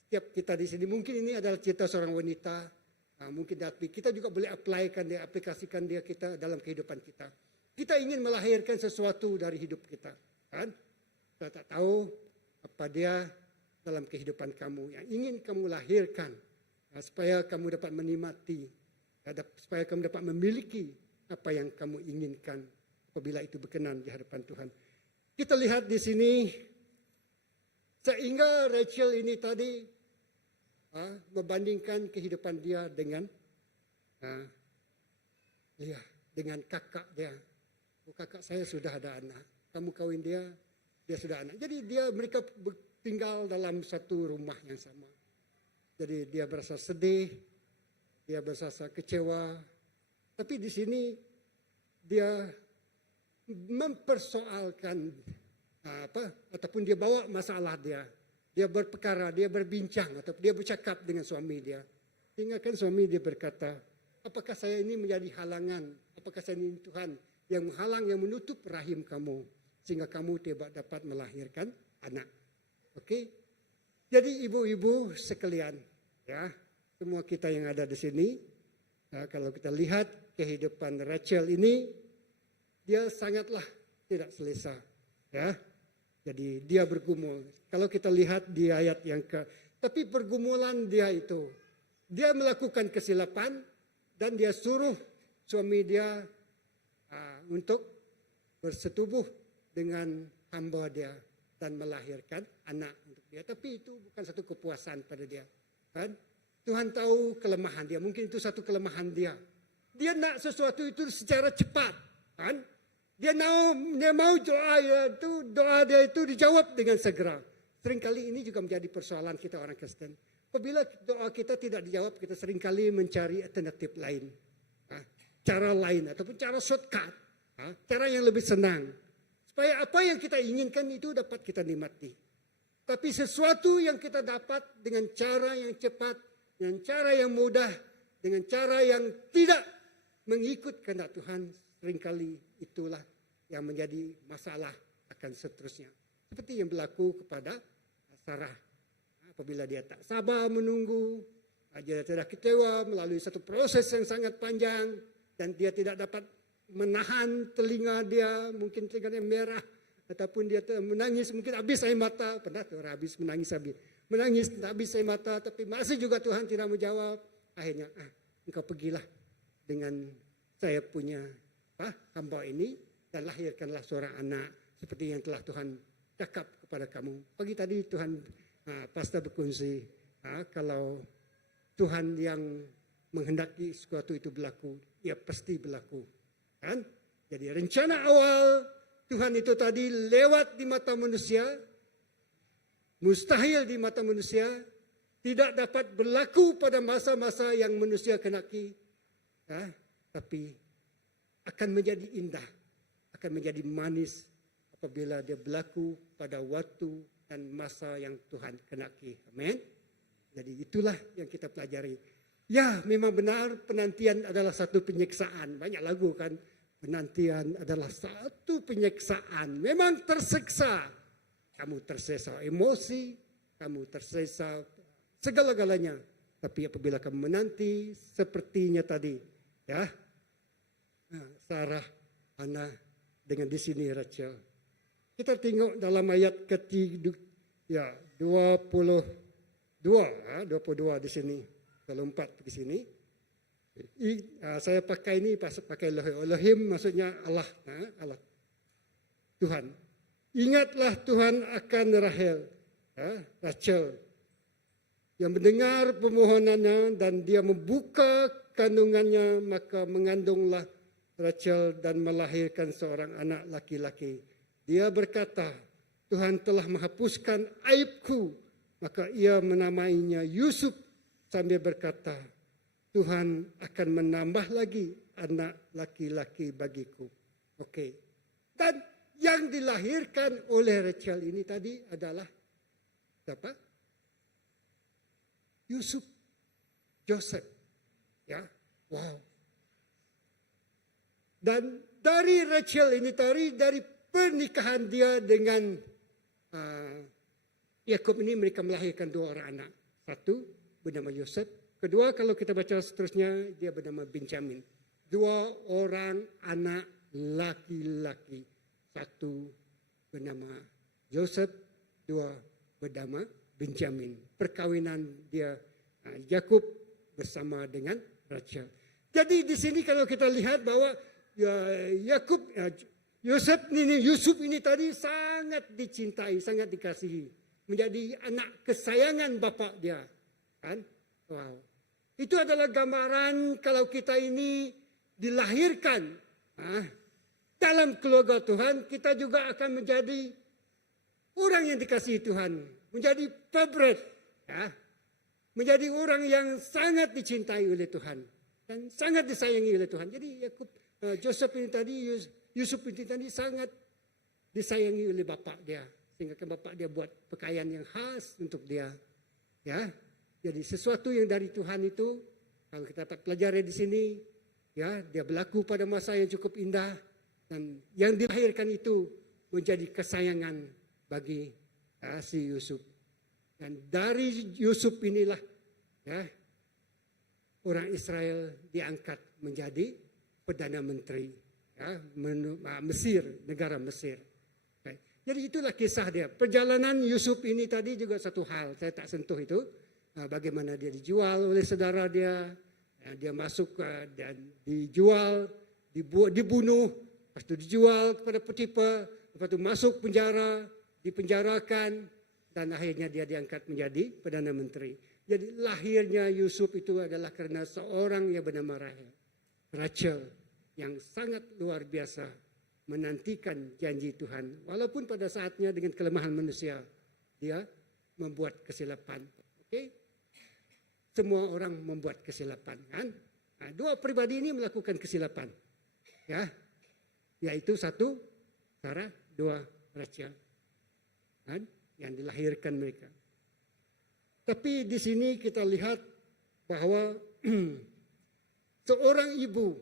setiap kita di sini, mungkin ini adalah cerita seorang wanita, mungkin kita juga boleh aplikasikan dia kita dalam kehidupan kita. Kita ingin melahirkan sesuatu dari hidup kita, kan? Kita tak tahu apa dia dalam kehidupan kamu yang ingin kamu lahirkan, supaya kamu dapat menikmati, supaya kamu dapat memiliki apa yang kamu inginkan apabila itu berkenan di hadapan Tuhan. Kita lihat di sini, sehingga Rachel ini tadi membandingkan kehidupan dia dengan dengan kakak dia. Kakak saya sudah ada anak, kamu kawin dia sudah anak. Jadi mereka tinggal dalam satu rumah yang sama. Jadi dia berasa sedih, dia berasa kecewa. Tapi di sini dia mempersoalkan ataupun dia bawa masalah dia. Dia berperkara, dia berbincang atau dia bercakap dengan suami dia. Hingga kan suami dia berkata, apakah saya ini menjadi halangan? Apakah saya ini Tuhan yang menghalang, yang menutup rahim kamu sehingga kamu tidak dapat melahirkan anak? Oke. Jadi ibu-ibu sekalian, ya, semua kita yang ada di sini, kalau kita lihat kehidupan Rachel ini, dia sangatlah tidak selesa, ya. Jadi dia bergumul. Kalau kita lihat di ayat yang tapi pergumulan dia itu, dia melakukan kesilapan dan dia suruh suami dia untuk bersetubuh dengan hamba dia dan melahirkan anak untuk dia. Tapi itu bukan satu kepuasan pada dia, kan? Tuhan tahu kelemahan dia, mungkin itu satu kelemahan dia. Dia nak sesuatu itu secara cepat, kan? Dia mau doa dia itu dijawab dengan segera. Seringkali ini juga menjadi persoalan kita orang Kristen. Apabila doa kita tidak dijawab, kita seringkali mencari alternatif lain, cara lain ataupun cara shortcut, cara yang lebih senang. Supaya apa yang kita inginkan itu dapat kita nikmati. Tapi sesuatu yang kita dapat dengan cara yang cepat, dengan cara yang mudah, dengan cara yang tidak mengikut kehendak Tuhan, seringkali itulah yang menjadi masalah akan seterusnya. Seperti yang berlaku kepada Sarah. Apabila dia tak sabar menunggu, dia tidak kecewa melalui satu proses yang sangat panjang, dan dia tidak dapat menahan telinga dia, mungkin telinga yang merah, ataupun dia menangis, mungkin habis air mata, pernah tuh habis menangis, habis air mata, tapi masih juga Tuhan tidak menjawab. Akhirnya, engkau pergilah dengan saya punya hamba ini, dan lahirkanlah seorang anak, seperti yang telah Tuhan cakap kepada kamu. Pagi tadi Tuhan, pastor berkongsi, kalau Tuhan yang menghendaki sesuatu itu berlaku, ia pasti berlaku. Kan? Jadi rencana awal Tuhan itu tadi lewat di mata manusia, mustahil di mata manusia, tidak dapat berlaku pada masa-masa yang manusia kenaki, tapi akan menjadi indah, akan menjadi manis apabila dia berlaku pada waktu dan masa yang Tuhan kenaki. Amin. Jadi itulah yang kita pelajari. Ya, memang benar penantian adalah satu penyiksaan. Banyak lagu kan, penantian adalah satu penyiksaan. Memang tersiksa. Kamu tersiksa emosi, kamu tersiksa segala-galanya. Tapi apabila kamu menanti sepertinya tadi, ya, Sarah, Hana, dengan di sini Rachel. Kita tengok dalam ayat ketiga, ya, 22 di sini. Kalau 4 di sini. Saya pakai ini, pakai Elohim, maksudnya Allah, Allah. Tuhan. Ingatlah Tuhan akan Rachel, yang mendengar permohonannya dan dia membuka kandungannya, maka mengandunglah Rachel dan melahirkan seorang anak laki-laki. Dia berkata, Tuhan telah menghapuskan aibku, maka ia menamainya Yusuf, sambil berkata, Tuhan akan menambah lagi anak laki-laki bagiku. Oke. Dan yang dilahirkan oleh Rachel ini tadi adalah siapa? Yusuf, Joseph. Ya, wow. Dan dari Rachel ini tadi, dari pernikahan dia dengan Yakub ini mereka melahirkan 2 orang anak. Satu bernama Yosef. Kedua kalau kita baca seterusnya dia bernama Benjamin. 2 orang anak laki-laki. Satu bernama Yosef, 2 bernama Benjamin. Perkawinan dia Yakub bersama dengan Rachel. Jadi di sini kalau kita lihat bahwa Yakub, Yusuf ini tadi sangat dicintai, sangat dikasihi, menjadi anak kesayangan bapak dia, kan? Wow. Itu adalah gambaran kalau kita ini dilahirkan dalam keluarga Tuhan, kita juga akan menjadi orang yang dikasihi Tuhan, menjadi favorite, ya, menjadi orang yang sangat dicintai oleh Tuhan dan sangat disayangi oleh Tuhan. Jadi Yusuf ini tadi sangat disayangi oleh bapak dia, sehingga bapak dia buat pakaian yang khas untuk dia, ya. Jadi sesuatu yang dari Tuhan itu, kalau kita dapat pelajari di sini, ya, dia berlaku pada masa yang cukup indah dan yang dilahirkan itu menjadi kesayangan bagi si Yusuf. Dan dari Yusuf inilah, ya, orang Israel diangkat menjadi perdana menteri, ya, Mesir, negara Mesir. Jadi itulah kisah dia. Perjalanan Yusuf ini tadi juga satu hal, saya tak sentuh itu. Bagaimana dia dijual oleh saudara dia, dia masuk dan dijual, dibunuh, lepas itu dijual kepada Potifar, lepas itu masuk penjara, dipenjarakan, dan akhirnya dia diangkat menjadi Perdana Menteri. Jadi lahirnya Yusuf itu adalah karena seorang yang bernama Rachel, yang sangat luar biasa menantikan janji Tuhan. Walaupun pada saatnya dengan kelemahan manusia, dia membuat kesilapan. Okay? Semua orang membuat kesilapan, kan? Nah, 2 pribadi ini melakukan kesilapan, ya, yaitu 1 Sarah, 2 Rachel, kan? Yang dilahirkan mereka. Tapi di sini kita lihat bahwa seorang ibu,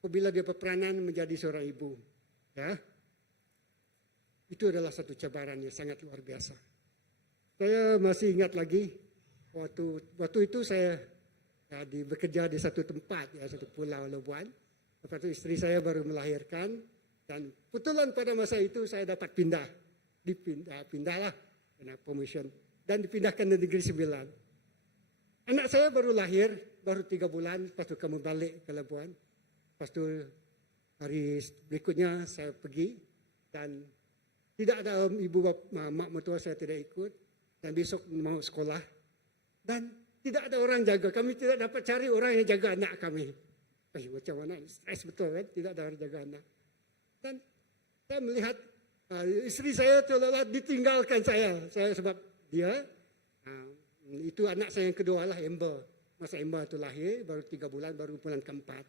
apabila dia berperanan menjadi seorang ibu, ya, itu adalah satu cabaran yang sangat luar biasa. Saya masih ingat lagi waktu itu saya bekerja di satu tempat, ya, satu pulau Labuan. Lepas itu istri saya baru melahirkan dan kebetulan pada masa itu saya dapat pindahlah kena promotion dan dipindahkan ke Negeri Sembilan. Anak saya baru lahir, baru 3 bulan, lepas itu kami balik ke Labuan. Lepas itu hari berikutnya saya pergi dan tidak ada ibu mak mertua saya tidak ikut dan besok mau sekolah. Dan tidak ada orang jaga. Kami tidak dapat cari orang yang jaga anak kami. Macam mana? Stres betul, kan? Tidak ada orang jaga anak. Dan saya melihat istri saya telah ditinggalkan saya sebab dia, itu anak saya yang kedua lah, Amber. Masa Amber itu lahir, baru 3 bulan, baru bulan keempat.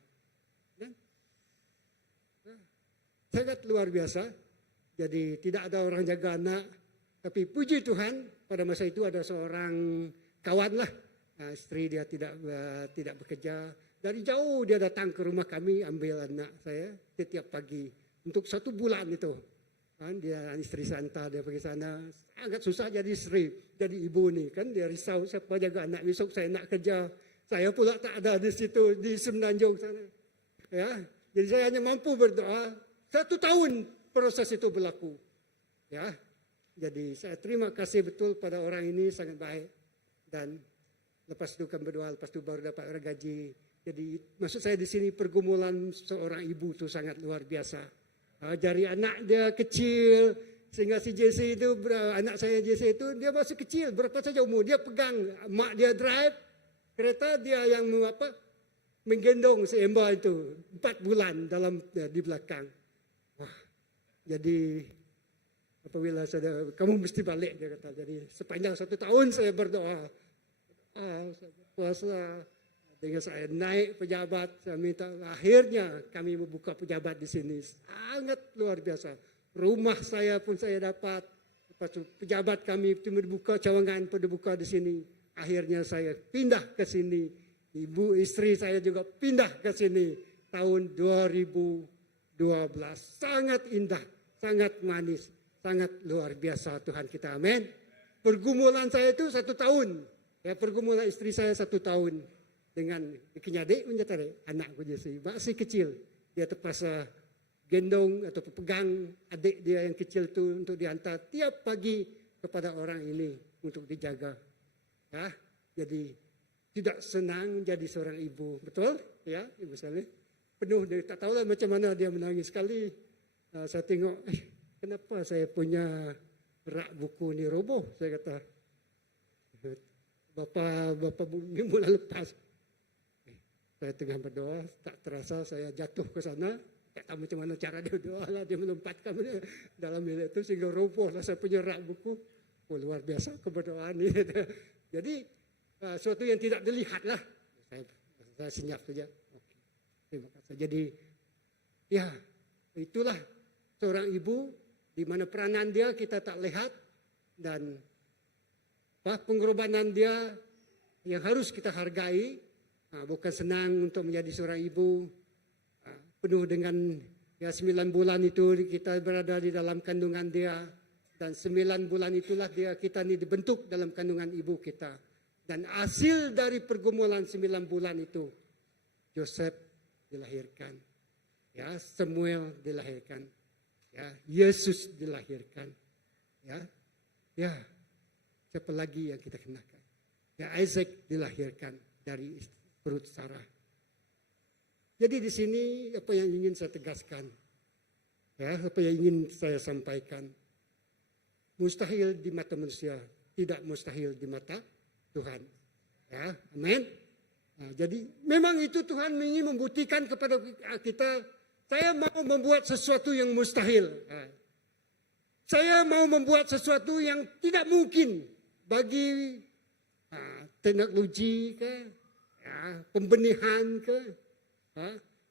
Dan sangat luar biasa. Jadi tidak ada orang jaga anak. Tapi puji Tuhan, pada masa itu ada seorang kawan lah, istri dia tidak bekerja. Dari jauh dia datang ke rumah kami ambil anak saya setiap pagi untuk 1 bulan itu. Kan dia istri saya hantar dia pergi sana. Agak susah jadi istri, jadi ibu ni kan dia risau siapa jaga anak besok saya nak kerja. Saya pula tak ada di situ di Semenanjung sana. Ya, jadi saya hanya mampu berdoa. 1 tahun proses itu berlaku. Ya. Jadi saya terima kasih betul pada orang ini, sangat baik. Dan lepas itu kami berdoa, lepas itu baru dapat orang gaji. Jadi maksud saya di sini pergumulan seorang ibu itu sangat luar biasa. Dari anak dia kecil, sehingga si JC itu, anak saya JC itu, dia masih kecil, berapa saja umur. Dia pegang, mak dia drive, kereta dia yang menggendong si Emba itu, 4 bulan di belakang. Wah, jadi apabila kamu mesti balik, dia kata. Jadi sepanjang 1 tahun saya berdoa. saya berpuasa. Dengan saya naik pejabat, saya minta akhirnya kami membuka pejabat di sini. Sangat luar biasa. Rumah saya pun saya dapat. Lepas itu pejabat kami cuma dibuka, cawangan pun dibuka di sini. Akhirnya saya pindah ke sini. Ibu istri saya juga pindah ke sini. Tahun 2012. Sangat indah, sangat manis, sangat luar biasa Tuhan kita. Amin. Pergumulan saya itu 1 tahun. Ya, pergumulan istri saya 1 tahun. Dengan kenyadik menjadi anakku Jesse masih kecil, dia terpaksa gendong atau pegang adik dia yang kecil itu untuk dihantar tiap pagi kepada orang ini untuk dijaga. Ya, jadi tidak senang jadi seorang ibu, betul? Ya, ibu saya penuh dia tak tahulah macam mana dia menangis sekali. Saya tengok, kenapa saya punya rak buku ni roboh? Saya kata, Bapa minggu lepas. Saya tengah berdoa, tak terasa saya jatuh ke sana. Tak tahu macam mana cara dia berdoa lah. Dia melompatkan dalam bilik itu sehingga roboh lah saya punya rak buku. Oh, luar biasa keberdoaan ini. Jadi, sesuatu yang tidak dilihat lah. Saya senyap saja. Okay. Terima kasih. Jadi, ya itulah seorang ibu di mana peranan dia kita tak lihat. Dan pengorbanan dia yang harus kita hargai. Bukan senang untuk menjadi seorang ibu. Penuh dengan 9 bulan itu kita berada di dalam kandungan dia. Dan 9 bulan itulah kita ni dibentuk dalam kandungan ibu kita. Dan hasil dari pergumulan 9 bulan itu, Joseph dilahirkan. Ya, Samuel dilahirkan. Ya, Yesus dilahirkan. Ya, siapa lagi yang kita kenakan? Ya, Isaac dilahirkan dari perut Sarah. Jadi di sini apa yang ingin saya tegaskan, ya, apa yang ingin saya sampaikan, mustahil di mata manusia, tidak mustahil di mata Tuhan. Ya, amin. Jadi memang itu Tuhan ingin membuktikan kepada kita, saya mau membuat sesuatu yang mustahil. Saya mau membuat sesuatu yang tidak mungkin bagi teknologi ke, pembenihan ke,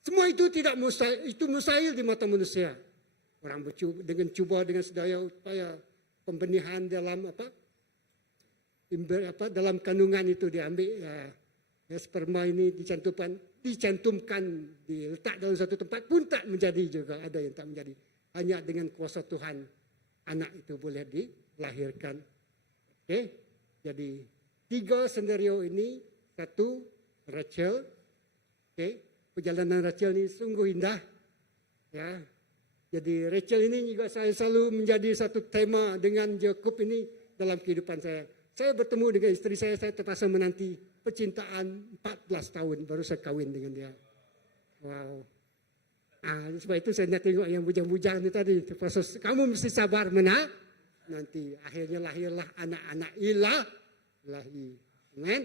semua itu tidak mustahil, itu mustahil di mata manusia. Orang cuba dengan sedaya upaya pembenihan dalam dalam kandungan itu diambil, sperma ini dicantumkan, diletak dalam satu tempat pun tak menjadi juga, ada yang tak menjadi. Hanya dengan kuasa Tuhan anak itu boleh dilahirkan. Oke, jadi 3 senario ini. 1, Rachel. Perjalanan Rachel ini sungguh indah. Ya. Jadi Rachel ini juga saya selalu menjadi satu tema dengan Jacob ini dalam kehidupan saya. Saya bertemu dengan istri saya terpaksa menanti percintaan 14 tahun baru saya kahwin dengan dia. Wow. Sebab itu saya nak tengok yang bujang-bujang ni tadi. Terpaksa kamu mesti sabar nanti akhirnya lahirlah anak-anak Ilahi. Amen.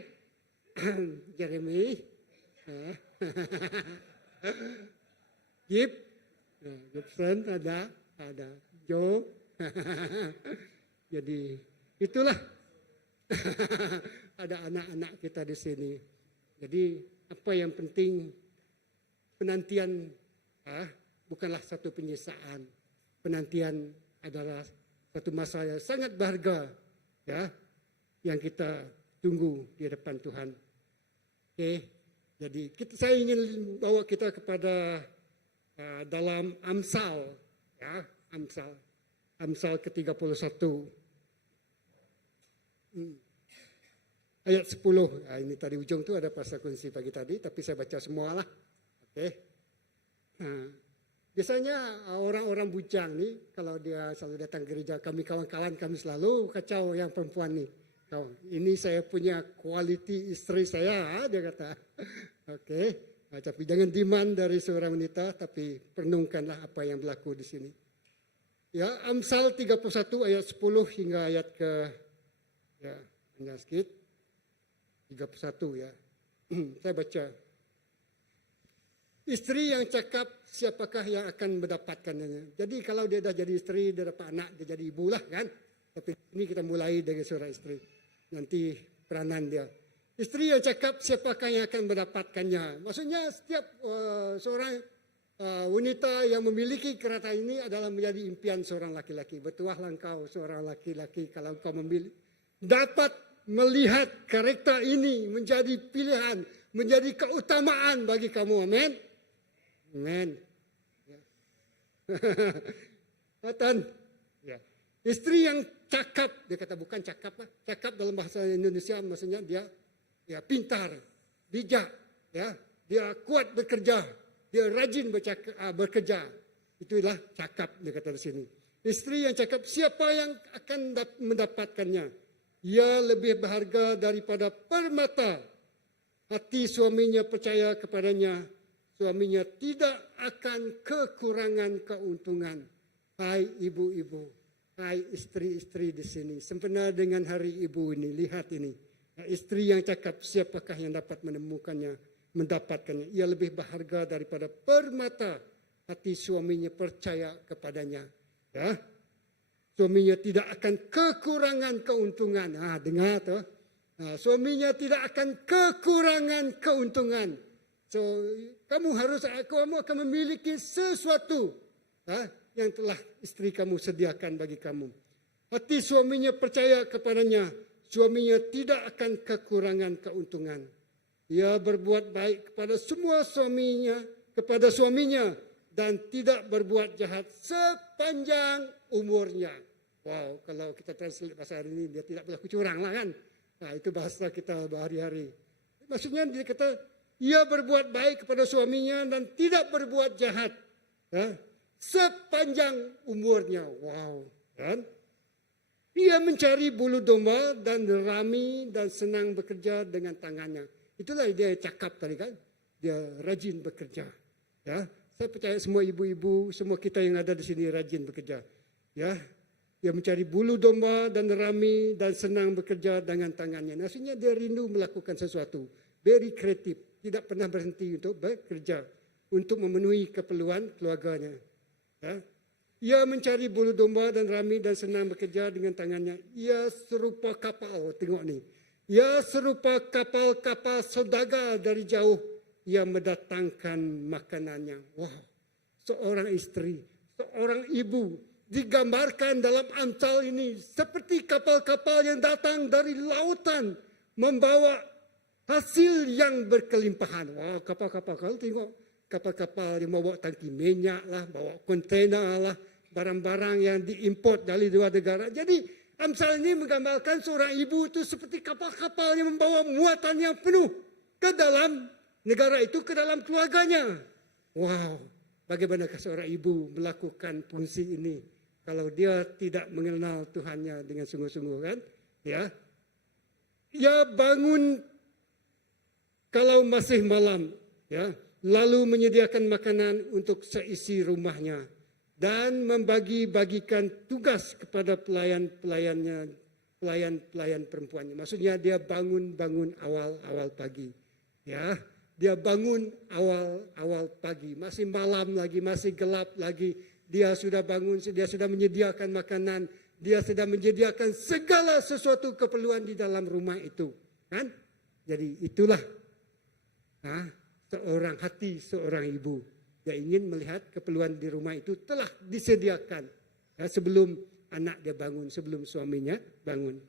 Jeremy, Gibson ada Joe. Jadi itulah ada anak-anak kita di sini. Jadi apa yang penting penantian bukanlah satu penyiksaan. Penantian adalah satu masa yang sangat berharga, ya, yang kita tunggu di depan Tuhan. Jadi saya ingin bawa kita kepada dalam Amsal, ya, Amsal ke-31. Ayat 10. Ini tadi ujung tu ada pasal kunci pagi tadi, tapi saya baca semua lah. Biasanya orang-orang bujang ni kalau dia selalu datang gereja, kami kawan-kawan kami selalu kacau yang perempuan ni. Ini saya punya kualiti istri saya, dia kata. Tapi jangan demand dari seorang wanita, tapi renungkanlah apa yang berlaku di sini. Ya, Amsal 31 ayat 10 hingga ayat hanya sedikit. 31 ya. Saya baca. Istri yang cakap, siapakah yang akan mendapatkannya? Jadi kalau dia dah jadi istri, dia dapat anak, dia jadi ibu lah kan. Tapi ini kita mulai dari seorang istri. Nanti peranan dia. Istri yang cakap siapakah yang akan mendapatkannya. Maksudnya setiap seorang wanita yang memiliki kereta ini adalah menjadi impian seorang laki-laki. Bertuahlah engkau seorang laki-laki kalau engkau dapat melihat kereta ini menjadi pilihan, menjadi keutamaan bagi kamu. Amin. Amin. Dan istri yang cakap, dia kata bukan cakap lah. Cakap dalam bahasa Indonesia maksudnya dia pintar, bijak, dia kuat bekerja, dia rajin bekerja. Itulah cakap dia kata di sini. Istri yang cakap, siapa yang akan mendapatkannya? Ia lebih berharga daripada permata. Hati suaminya percaya kepadanya, suaminya tidak akan kekurangan keuntungan. Hai ibu-ibu, hai istri-istri di sini, sempena dengan hari ibu ini, lihat ini. Istri yang cakap, siapakah yang dapat menemukannya, mendapatkannya. Ia lebih berharga daripada permata. Hati suaminya percaya kepadanya. Ya, suaminya tidak akan kekurangan keuntungan. Dengar tu. Suaminya tidak akan kekurangan keuntungan. So, kamu akan memiliki sesuatu yang telah istri kamu sediakan bagi kamu. Hati suaminya percaya kepadanya. Suaminya tidak akan kekurangan keuntungan. Ia berbuat baik kepada suaminya dan tidak berbuat jahat sepanjang umurnya. Wow, kalau kita translate bahasa hari ini, dia tidak berlaku curang lah kan. Itu bahasa kita hari-hari. Maksudnya dia kata, ia berbuat baik kepada suaminya dan tidak berbuat jahat. Sepanjang umurnya. Wow, kan? Ia mencari bulu domba dan rami dan senang bekerja dengan tangannya. Itulah dia cakap tadi kan. Dia rajin bekerja. Ya, saya percaya semua ibu-ibu, semua kita yang ada di sini rajin bekerja. Ya, dia mencari bulu domba dan rami dan senang bekerja dengan tangannya. Maksudnya dia rindu melakukan sesuatu. Very kreatif, tidak pernah berhenti untuk bekerja untuk memenuhi keperluan keluarganya. Ya. Ia mencari bulu domba dan rami dan senang bekerja dengan tangannya. Ia serupa kapal, tengok ni. Ia serupa kapal-kapal saudagar dari jauh. Ia mendatangkan makanannya. Wow, seorang istri, seorang ibu digambarkan dalam Amsal ini seperti kapal-kapal yang datang dari lautan membawa hasil yang berkelimpahan. Wow, kapal-kapal, kalau tengok kapal-kapal yang membawa tangki minyak lah, bawa kontainer lah, barang-barang yang diimport dari luar negara. Jadi Amsal ini menggambarkan seorang ibu itu seperti kapal-kapal yang membawa muatan yang penuh ke dalam negara itu, ke dalam keluarganya. Wow, bagaimanakah seorang ibu melakukan fungsi ini kalau dia tidak mengenal Tuhannya dengan sungguh-sungguh kan? Ya, ia bangun kalau masih malam, ya, lalu menyediakan makanan untuk seisi rumahnya dan membagi-bagikan tugas kepada pelayan-pelayan perempuannya. Maksudnya dia bangun awal pagi. Ya, dia bangun awal pagi, masih malam lagi, masih gelap lagi. Dia sudah bangun, dia sudah menyediakan makanan, dia sudah menyediakan segala sesuatu keperluan di dalam rumah itu, kan? Jadi itulah seorang hati seorang ibu. Dia ingin melihat keperluan di rumah itu telah disediakan sebelum anak dia bangun, sebelum suaminya bangun.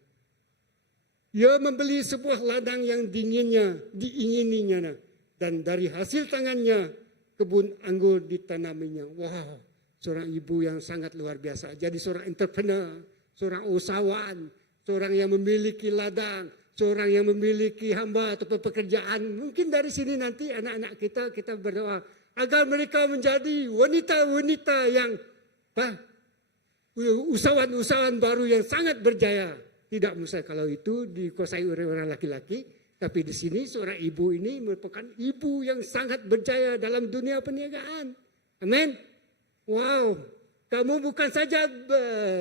Ia membeli sebuah ladang yang diingininya dan dari hasil tangannya kebun anggur ditanaminya. Wow, seorang ibu yang sangat luar biasa. Jadi seorang entrepreneur, seorang usahawan, seorang yang memiliki ladang, seorang yang memiliki hamba atau pekerjaan. Mungkin dari sini nanti anak-anak kita berdoa agar mereka menjadi wanita-wanita yang usahawan-usahawan baru yang sangat berjaya. Tidak mustahil kalau itu dikuasai oleh orang laki-laki, tapi di sini seorang ibu ini merupakan ibu yang sangat berjaya dalam dunia perniagaan. Amin. Wow, kamu bukan saja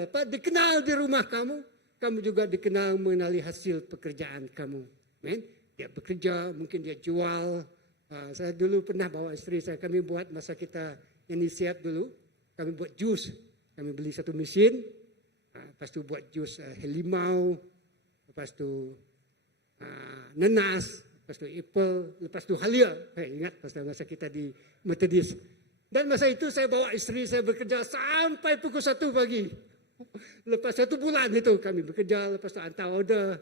dikenal di rumah kamu juga dikenal mengenali hasil pekerjaan kamu. Amin. Dia bekerja, mungkin dia jual. Saya dulu pernah bawa istri saya, kami buat masa kita inisiat dulu, kami buat jus. Kami beli satu mesin, lepas tu buat jus limau, lepas tu Nenas, lepas tu Apple, lepas tu Halia. Ingat masa kita di Methodist. Dan masa itu saya bawa isteri saya bekerja sampai pukul 1 pagi. Lepas 1 bulan itu kami bekerja, lepas tu hantar order.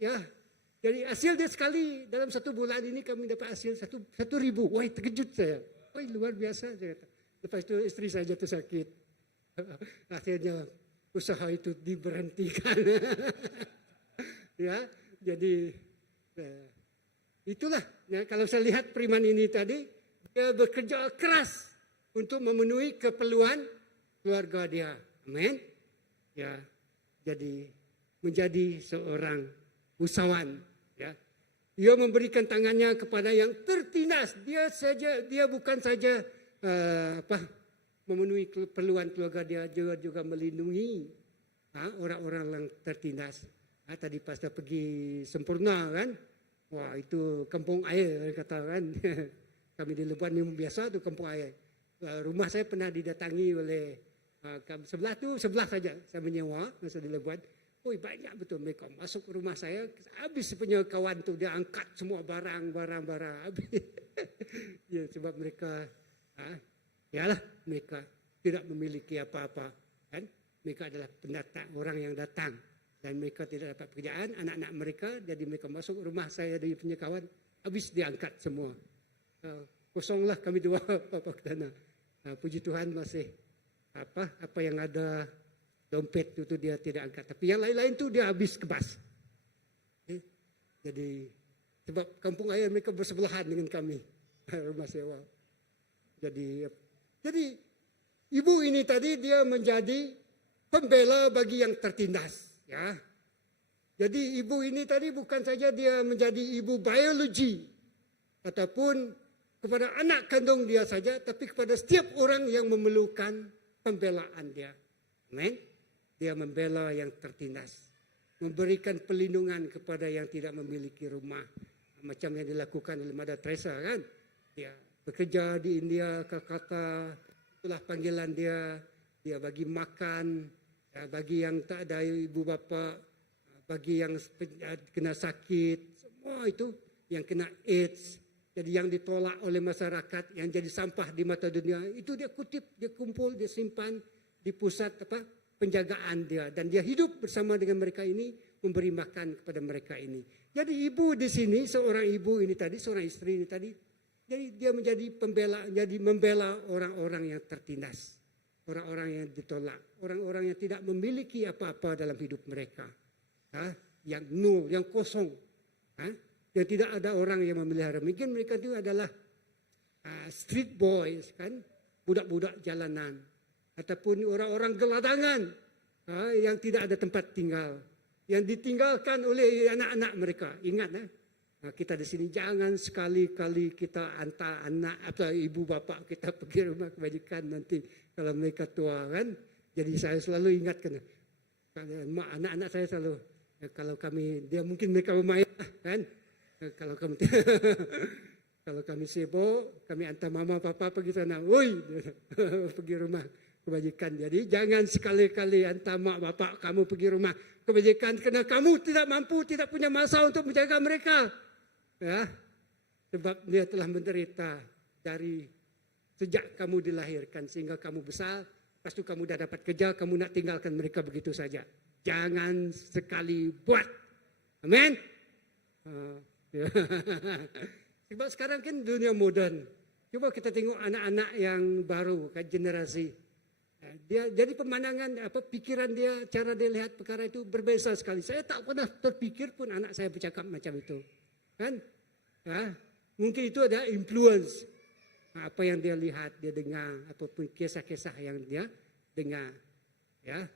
Ya, jadi hasil dia sekali dalam 1 bulan ini kami dapat hasil 1,000. Wah, terkejut saya. Wah, luar biasa. Saya kata. Lepas itu isteri saya jatuh sakit. Akhirnya usaha itu diberhentikan. Ya, jadi itulah. Ya, kalau saya lihat Priman ini tadi, dia bekerja keras untuk memenuhi keperluan keluarga dia. Amin. Ya, jadi menjadi seorang usahawan. Ya, dia memberikan tangannya kepada yang tertindas. Dia bukan saja memenuhi keperluan keluarga dia, juga melindungi orang-orang yang tertindas. Tadi pastor pergi Sempurna kan, wah itu kampung air kata kan. Kami di Lebuan ni biasa tu kampung air. Rumah saya pernah didatangi oleh sebelah saja saya menyewa masa di Lebuan. Oh, banyak betul mereka masuk ke rumah saya. Habis punya kawan tu dia angkat semua barang. Habis. Ya, sebab mereka mereka tidak memiliki apa-apa kan. Mereka adalah pendatang, orang yang datang dan mereka tidak dapat pekerjaan, anak-anak mereka, jadi mereka masuk rumah saya dari punya kawan, habis diangkat semua. Kosonglah kami dua apa ke sana. Puji Tuhan masih apa yang ada dompet itu dia tidak angkat, tapi yang lain-lain tu dia habis kebas. Jadi sebab kampung air mereka bersebelahan dengan kami rumah sewa. Jadi ibu ini tadi dia menjadi pembela bagi yang tertindas, ya. Jadi ibu ini tadi bukan saja dia menjadi ibu biologi ataupun kepada anak kandung dia saja, tapi kepada setiap orang yang memerlukan pembelaan dia. Amin. Dia membela yang tertindas, memberikan perlindungan kepada yang tidak memiliki rumah, macam yang dilakukan oleh Mother Teresa kan. Dia bekerja di India, Calcutta, itulah panggilan dia. Dia bagi makan, bagi yang tak ada ibu bapa, bagi yang kena sakit, semua itu, yang kena AIDS, jadi yang ditolak oleh masyarakat, yang jadi sampah di mata dunia, itu dia kutip, dia kumpul, dia simpan di pusat penjagaan dia, dan dia hidup bersama dengan mereka ini, memberi makan kepada mereka ini. Jadi ibu di sini, seorang ibu ini tadi, seorang istri ini tadi, jadi dia menjadi pembela, jadi membela orang-orang yang tertindas, orang-orang yang ditolak, orang-orang yang tidak memiliki apa-apa dalam hidup mereka, yang nol, yang kosong, yang tidak ada orang yang memelihara. Mungkin mereka itu adalah street boys kan, budak-budak jalanan, ataupun orang-orang geladangan yang tidak ada tempat tinggal, yang ditinggalkan oleh anak-anak mereka. Ingat kita di sini jangan sekali-kali kita hantar anak atau ibu bapa kita pergi rumah kebajikan nanti kalau mereka tua kan. Jadi saya selalu ingatkan anak-anak saya selalu, kalau kami, dia mungkin mereka bermain kan, kalau kami kalau kami sibuk, kami hantar mama papa pergi sana, woi pergi rumah kebajikan. Jadi jangan sekali-kali hantar mak bapak kamu pergi rumah kebajikan kerana kamu tidak mampu, tidak punya masa untuk menjaga mereka. Ya, sebab dia telah menderita dari sejak kamu dilahirkan sehingga kamu besar. Lepas itu kamu dah dapat kerja, kamu nak tinggalkan mereka begitu saja. Jangan sekali buat. Amin. Sebab sekarang kan dunia moden. Coba kita tengok anak-anak yang baru, kan, generasi. Dia jadi pemandangan, pikiran dia, cara dia lihat perkara itu berbeza sekali. Saya tak pernah terpikir pun anak saya bercakap macam itu. Kan? Mungkin itu ada influence. Apa yang dia lihat, dia dengar, ataupun kisah-kisah yang dia dengar. Ya.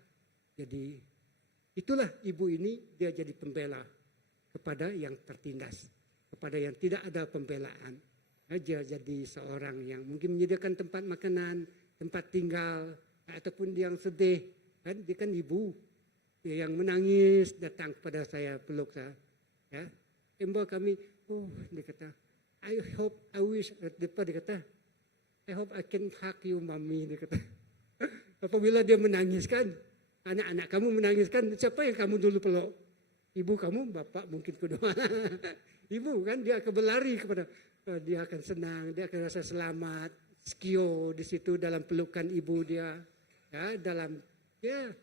Jadi itulah ibu ini, dia jadi pembela kepada yang tertindas, kepada yang tidak ada pembelaan. Dia jadi seorang yang mungkin menyediakan tempat makanan, tempat tinggal, ataupun yang sedih. Kan? Dia kan ibu yang menangis datang kepada saya, peluk saya. Ya. Ember kami, dia kata, I wish, dia kata, I hope I can hug you, mami, dia kata. Apabila dia menangis kan, anak-anak kamu menangis kan, siapa yang kamu dulu peluk? Ibu kamu, bapak mungkin kedua. Ibu kan dia akan berlari kepada, dia akan senang, dia akan rasa selamat, sekio di situ dalam pelukan ibu dia. Ya, dalam dia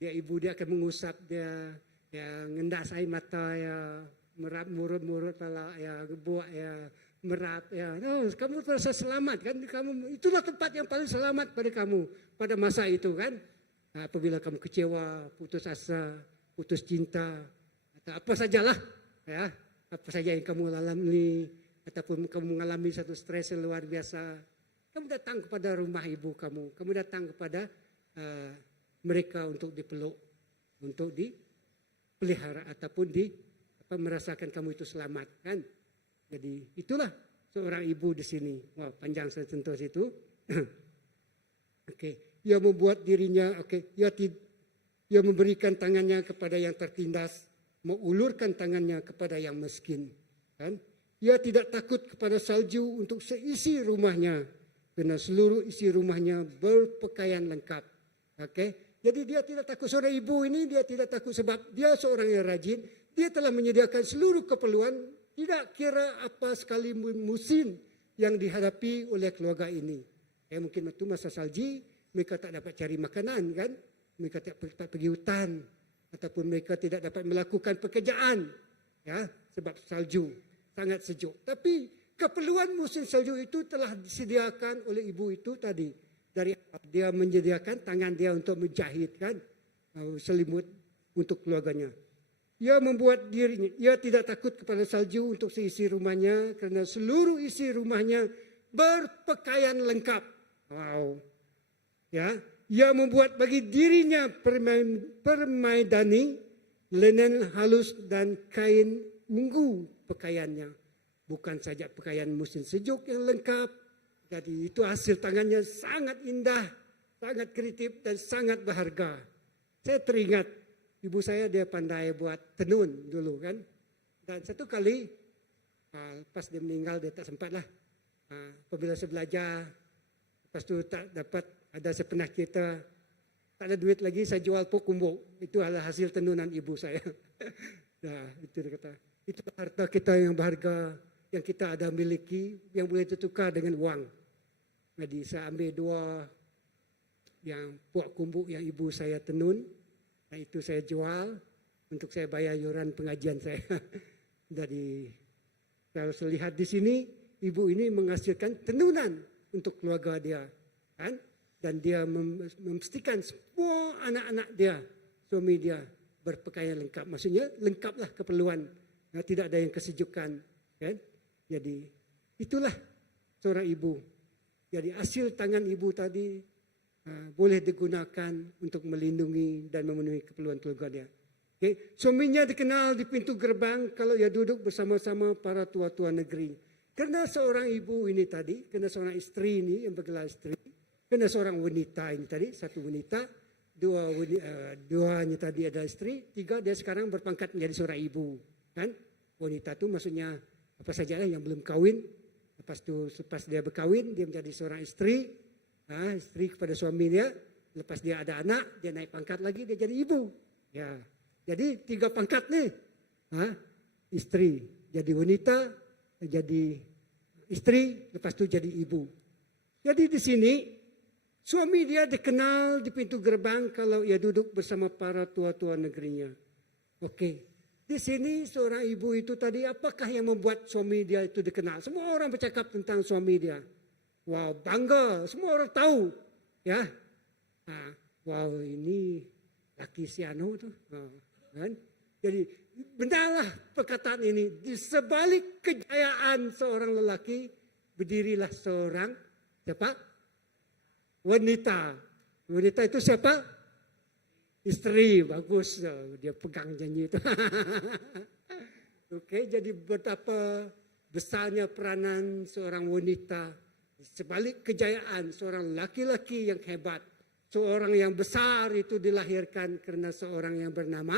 ibu dia akan mengusap dia, ya ngendas air mata ya, merap murut-murut pala ya, buat ya, merap ya. No, kamu terasa selamat kan? Kamu itulah tempat yang paling selamat pada kamu pada masa itu kan? Nah, apabila kamu kecewa, putus asa, putus cinta, atau apa sajalah ya, apa saja yang kamu alami ataupun kamu mengalami satu stres yang luar biasa, kamu datang kepada rumah ibu kamu datang kepada mereka untuk dipeluk, untuk dipelihara ataupun merasakan kamu itu selamat kan. Jadi itulah seorang ibu di sini. Wah, panjang saya sentuh situ. Oke, ia membuat dirinya, ia memberikan tangannya kepada yang tertindas, mengulurkan tangannya kepada yang miskin. Kan? Ia tidak takut kepada salju untuk seisi rumahnya, karena seluruh isi rumahnya berpakaian lengkap. Oke, jadi dia tidak takut. Seorang ibu ini dia tidak takut sebab dia seorang yang rajin. Dia telah menyediakan seluruh keperluan, tidak kira apa sekali musim yang dihadapi oleh keluarga ini. Mungkin itu masa salji, mereka tak dapat cari makanan kan, mereka tak dapat pergi hutan, ataupun mereka tidak dapat melakukan pekerjaan, ya sebab salju sangat sejuk. Tapi keperluan musim salju itu telah disediakan oleh ibu itu tadi. Dari dia menyediakan tangan dia untuk menjahitkan selimut untuk keluarganya. Ia membuat dirinya, ia tidak takut kepada salju untuk seisi rumahnya kerana seluruh isi rumahnya berpakaian lengkap. Wow. Ya, ia membuat bagi dirinya permaidani, linen halus dan kain ungu pakaiannya. Bukan saja pakaian musim sejuk yang lengkap. Jadi itu hasil tangannya sangat indah, sangat kreatif dan sangat berharga. Saya teringat ibu saya dia pandai buat tenun dulu kan. Dan satu kali pas dia meninggal dia tak sempat lah. Apabila saya belajar, lepas tu tak dapat, ada saya pernah cerita, tak ada duit lagi saya jual pok kumbuk. Itu adalah hasil tenunan ibu saya. Nah, itu dia kata, itu harta kita yang berharga, yang kita ada miliki, yang boleh ditukar dengan uang. Jadi saya ambil 2 yang puak kumbuk yang ibu saya tenun. Nah itu saya jual untuk saya bayar yuran pengajian saya. Jadi kalau saya lihat di sini, ibu ini menghasilkan tenunan untuk keluarga dia. Kan? Dan dia memastikan semua anak-anak dia, suami dia berpakaian lengkap. Maksudnya lengkaplah keperluan. Nah, tidak ada yang kesejukan. Kan? Jadi itulah seorang ibu. Jadi hasil tangan ibu tadi boleh digunakan untuk melindungi dan memenuhi keperluan keluarga dia. Okay. Suaminya dikenal di pintu gerbang kalau ia duduk bersama-sama para tua-tua negeri. Kerana seorang ibu ini tadi, kerana seorang isteri ini yang bergelar isteri, kerana seorang wanita ini tadi, satu wanita, duanya tadi adalah isteri, 3 dia sekarang berpangkat menjadi seorang ibu. Kan? Wanita itu maksudnya apa sajalah yang belum kahwin. Lepas tu selepas dia berkahwin, dia menjadi seorang isteri, isteri kepada suami dia. Lepas dia ada anak, dia naik pangkat lagi, dia jadi ibu. Ya, jadi 3 pangkat ni. Isteri, jadi wanita, jadi isteri, lepas tu jadi ibu. Jadi di sini suami dia dikenal di pintu gerbang kalau ia duduk bersama para tua-tua negerinya. Okey. Di sini seorang ibu itu tadi, apakah yang membuat suami dia itu dikenal? Semua orang bercakap tentang suami dia. Wow, bangga. Semua orang tahu. Ya. Wow, ini laki si Anu tu. Kan? Jadi, benarlah perkataan ini. Di sebalik kejayaan seorang lelaki, berdirilah seorang, siapa? Wanita. Wanita itu siapa? Isteri, bagus. Dia pegang janji itu. Okey, jadi betapa besarnya peranan seorang wanita. Sebalik kejayaan seorang laki-laki yang hebat. Seorang yang besar itu dilahirkan kerana seorang yang bernama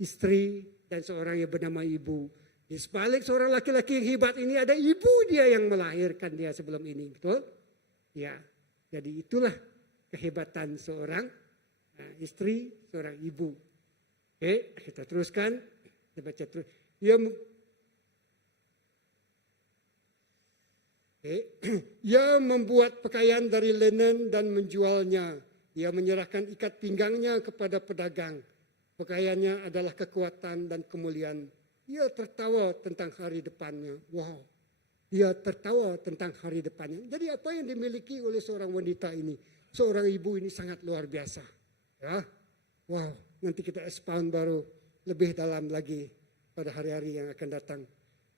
isteri dan seorang yang bernama ibu. Di sebalik seorang laki-laki yang hebat ini ada ibu dia yang melahirkan dia sebelum ini. Betul? Ya, jadi itulah kehebatan seorang isteri, seorang ibu. Okey, kita teruskan. Kita baca terus. Ia ia membuat pakaian dari linen dan menjualnya. Ia menyerahkan ikat pinggangnya kepada pedagang. Pakaiannya adalah kekuatan dan kemuliaan. Ia tertawa tentang hari depannya. Wow. Dia tertawa tentang hari depannya. Jadi apa yang dimiliki oleh seorang wanita ini, seorang ibu ini sangat luar biasa. Ya, wow. Nanti kita expound baru lebih dalam lagi pada hari-hari yang akan datang.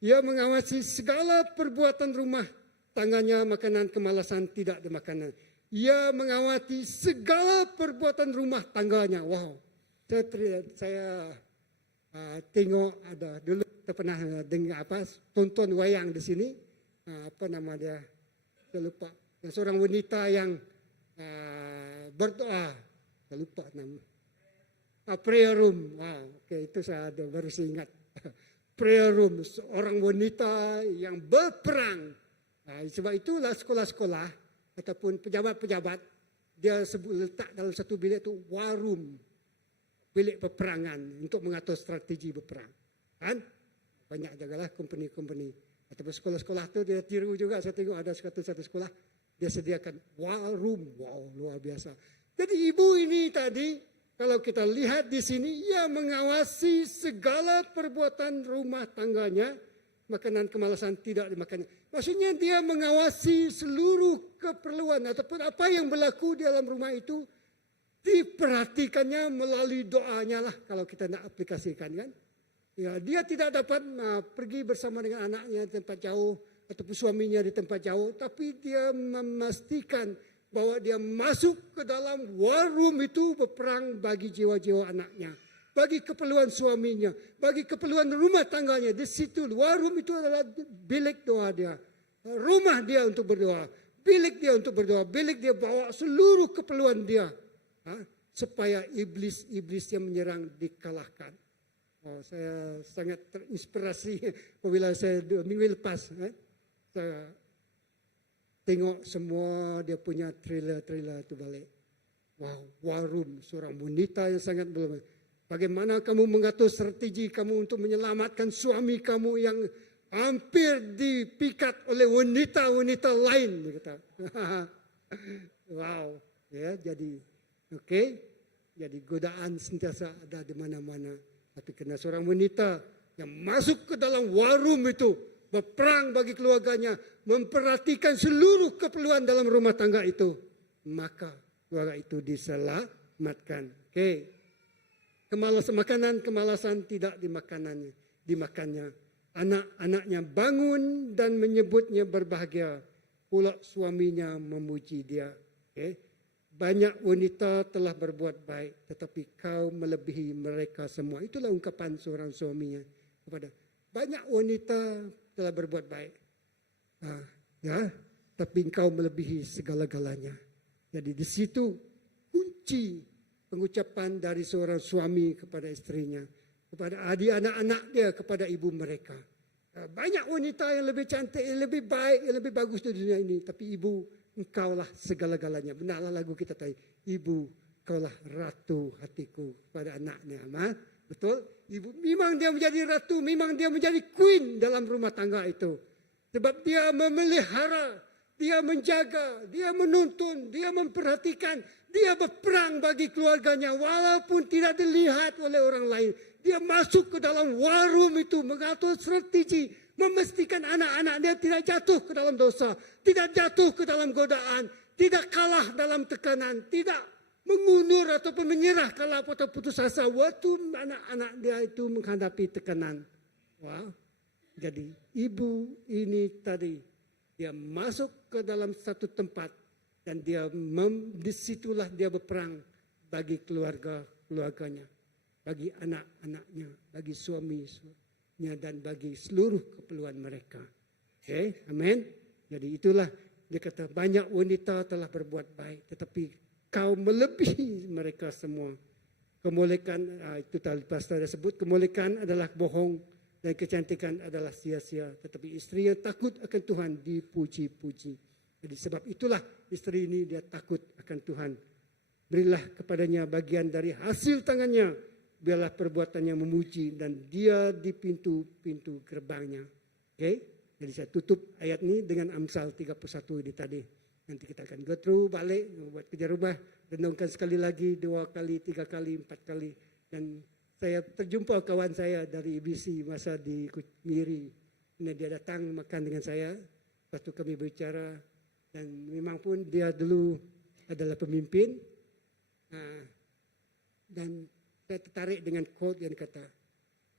Ia mengawasi segala perbuatan rumah tangannya, makanan kemalasan tidak dimakan. Ia mengawasi segala perbuatan rumah tangganya. Wow. Saya tengok ada dulu kita pernah dengar tonton wayang di sini. Apa nama dia? Saya lupa. Seorang wanita yang berdoa. Saya lupa nama. Prayer room. Okay, itu saya ada baru saya ingat. Prayer room. Seorang wanita yang berperang. Sebab itulah sekolah-sekolah ataupun pejabat-pejabat dia letak dalam satu bilik itu war room. Bilik peperangan untuk mengatur strategi berperang. Kan? Banyak jagalah company-company. Ataupun sekolah-sekolah itu dia tiru juga. Saya tengok ada satu sekolah. Dia sediakan war room. Wow, luar biasa. Jadi ibu ini tadi, kalau kita lihat di sini, ia mengawasi segala perbuatan rumah tangganya. Makanan kemalasan tidak dimakannya. Maksudnya dia mengawasi seluruh keperluan ataupun apa yang berlaku di dalam rumah itu. Diperhatikannya melalui doanya lah kalau kita nak aplikasikan kan. Ya, dia tidak dapat pergi bersama dengan anaknya di tempat jauh ataupun suaminya di tempat jauh, tapi dia memastikan bahwa dia masuk ke dalam war room itu berperang bagi jiwa-jiwa anaknya, bagi keperluan suaminya, bagi keperluan rumah tangganya. Di situ war room itu adalah bilik doa dia, rumah dia untuk berdoa, bilik dia untuk berdoa, bilik dia bawa seluruh keperluan dia. Supaya iblis-iblis yang menyerang dikalahkan. Saya sangat terinspirasi apabila saya 2 minggu lepas saya tengok semua dia punya trailer itu balik. Wow, war room, seorang wanita yang sangat belum. Bagaimana kamu mengatur strategi kamu untuk menyelamatkan suami kamu yang hampir dipikat oleh wanita-wanita lain, kata. Wow, ya jadi okey, jadi godaan sentiasa ada di mana-mana. Tapi kerana seorang wanita yang masuk ke dalam war room itu, berperang bagi keluarganya, memperhatikan seluruh keperluan dalam rumah tangga itu, maka keluarga itu diselamatkan. Okey. Makanan kemalasan tidak dimakannya. Anak-anaknya bangun dan menyebutnya berbahagia. Pula suaminya memuji dia. Okey. Banyak wanita telah berbuat baik, tetapi kau melebihi mereka semua. Itulah ungkapan seorang suaminya kepada banyak wanita telah berbuat baik. Ya, tapi kau melebihi segala-galanya. Jadi di situ kunci pengucapan dari seorang suami kepada istrinya, kepada adik anak-anak dia, kepada ibu mereka. Banyak wanita yang lebih cantik, yang lebih baik, yang lebih bagus di dunia ini, tapi ibu, engkaulah segala-galanya. Benarlah lagu kita tadi. Ibu, engkaulah ratu hatiku pada anaknya. Betul? Ibu, memang dia menjadi ratu, memang dia menjadi queen dalam rumah tangga itu. Sebab dia memelihara, dia menjaga, dia menuntun, dia memperhatikan, dia berperang bagi keluarganya walaupun tidak dilihat oleh orang lain. Dia masuk ke dalam war room itu, mengatur strategi, memastikan anak-anak dia tidak jatuh ke dalam dosa, tidak jatuh ke dalam godaan, tidak kalah dalam tekanan, tidak mengundur ataupun menyerah kalau atau putus asa waktu anak-anak dia itu menghadapi tekanan. Wah, jadi ibu ini tadi dia masuk ke dalam satu tempat dan disitulah dia berperang bagi keluarganya, bagi anak-anaknya, bagi suaminya dan bagi seluruh keperluan mereka. Okay, amin. Jadi itulah dia kata banyak wanita telah berbuat baik, tetapi kau melebihi mereka semua. Kemolekan itu tadi pastor dah sebut, kemolekan adalah bohong dan kecantikan adalah sia-sia. Tetapi isteri yang takut akan Tuhan dipuji-puji. Jadi sebab itulah isteri ini dia takut akan Tuhan. Berilah kepadanya bagian dari hasil tangannya. biarlah perbuatannya memuji dan dia di pintu-pintu gerbangnya. Oke? Jadi saya tutup ayat ini dengan Amsal 31 ini tadi. Nanti kita akan go through balik, buat kerja rumah, renungkan sekali lagi, 2 kali, 3 kali, 4 kali. Dan saya terjumpa kawan saya dari IBC masa di Miri. Ini dia datang makan dengan saya. Lepas itu kami berbicara. Dan memang pun dia dulu adalah pemimpin. Dan saya tertarik dengan quote yang kata,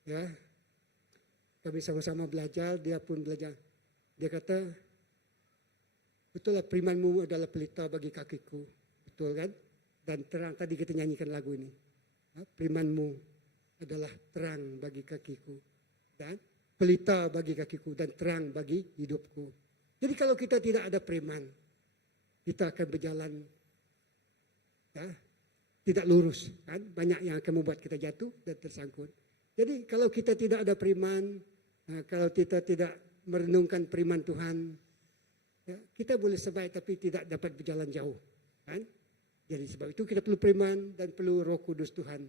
ya, kami sama-sama belajar, dia pun belajar. Dia kata, betullah firman-Mu adalah pelita bagi kakiku. Betul kan? Dan terang, tadi kita nyanyikan lagu ini. Firman-Mu adalah terang bagi kakiku. Dan pelita bagi kakiku dan terang bagi hidupku. Jadi kalau kita tidak ada firman, kita akan berjalan ya, tidak lurus. Kan? Banyak yang akan membuat kita jatuh dan tersangkut. Jadi kalau kita tidak ada firman, kalau kita tidak merenungkan firman Tuhan, ya, kita boleh survive tapi tidak dapat berjalan jauh. Kan? Jadi sebab itu kita perlu firman dan perlu Roh Kudus Tuhan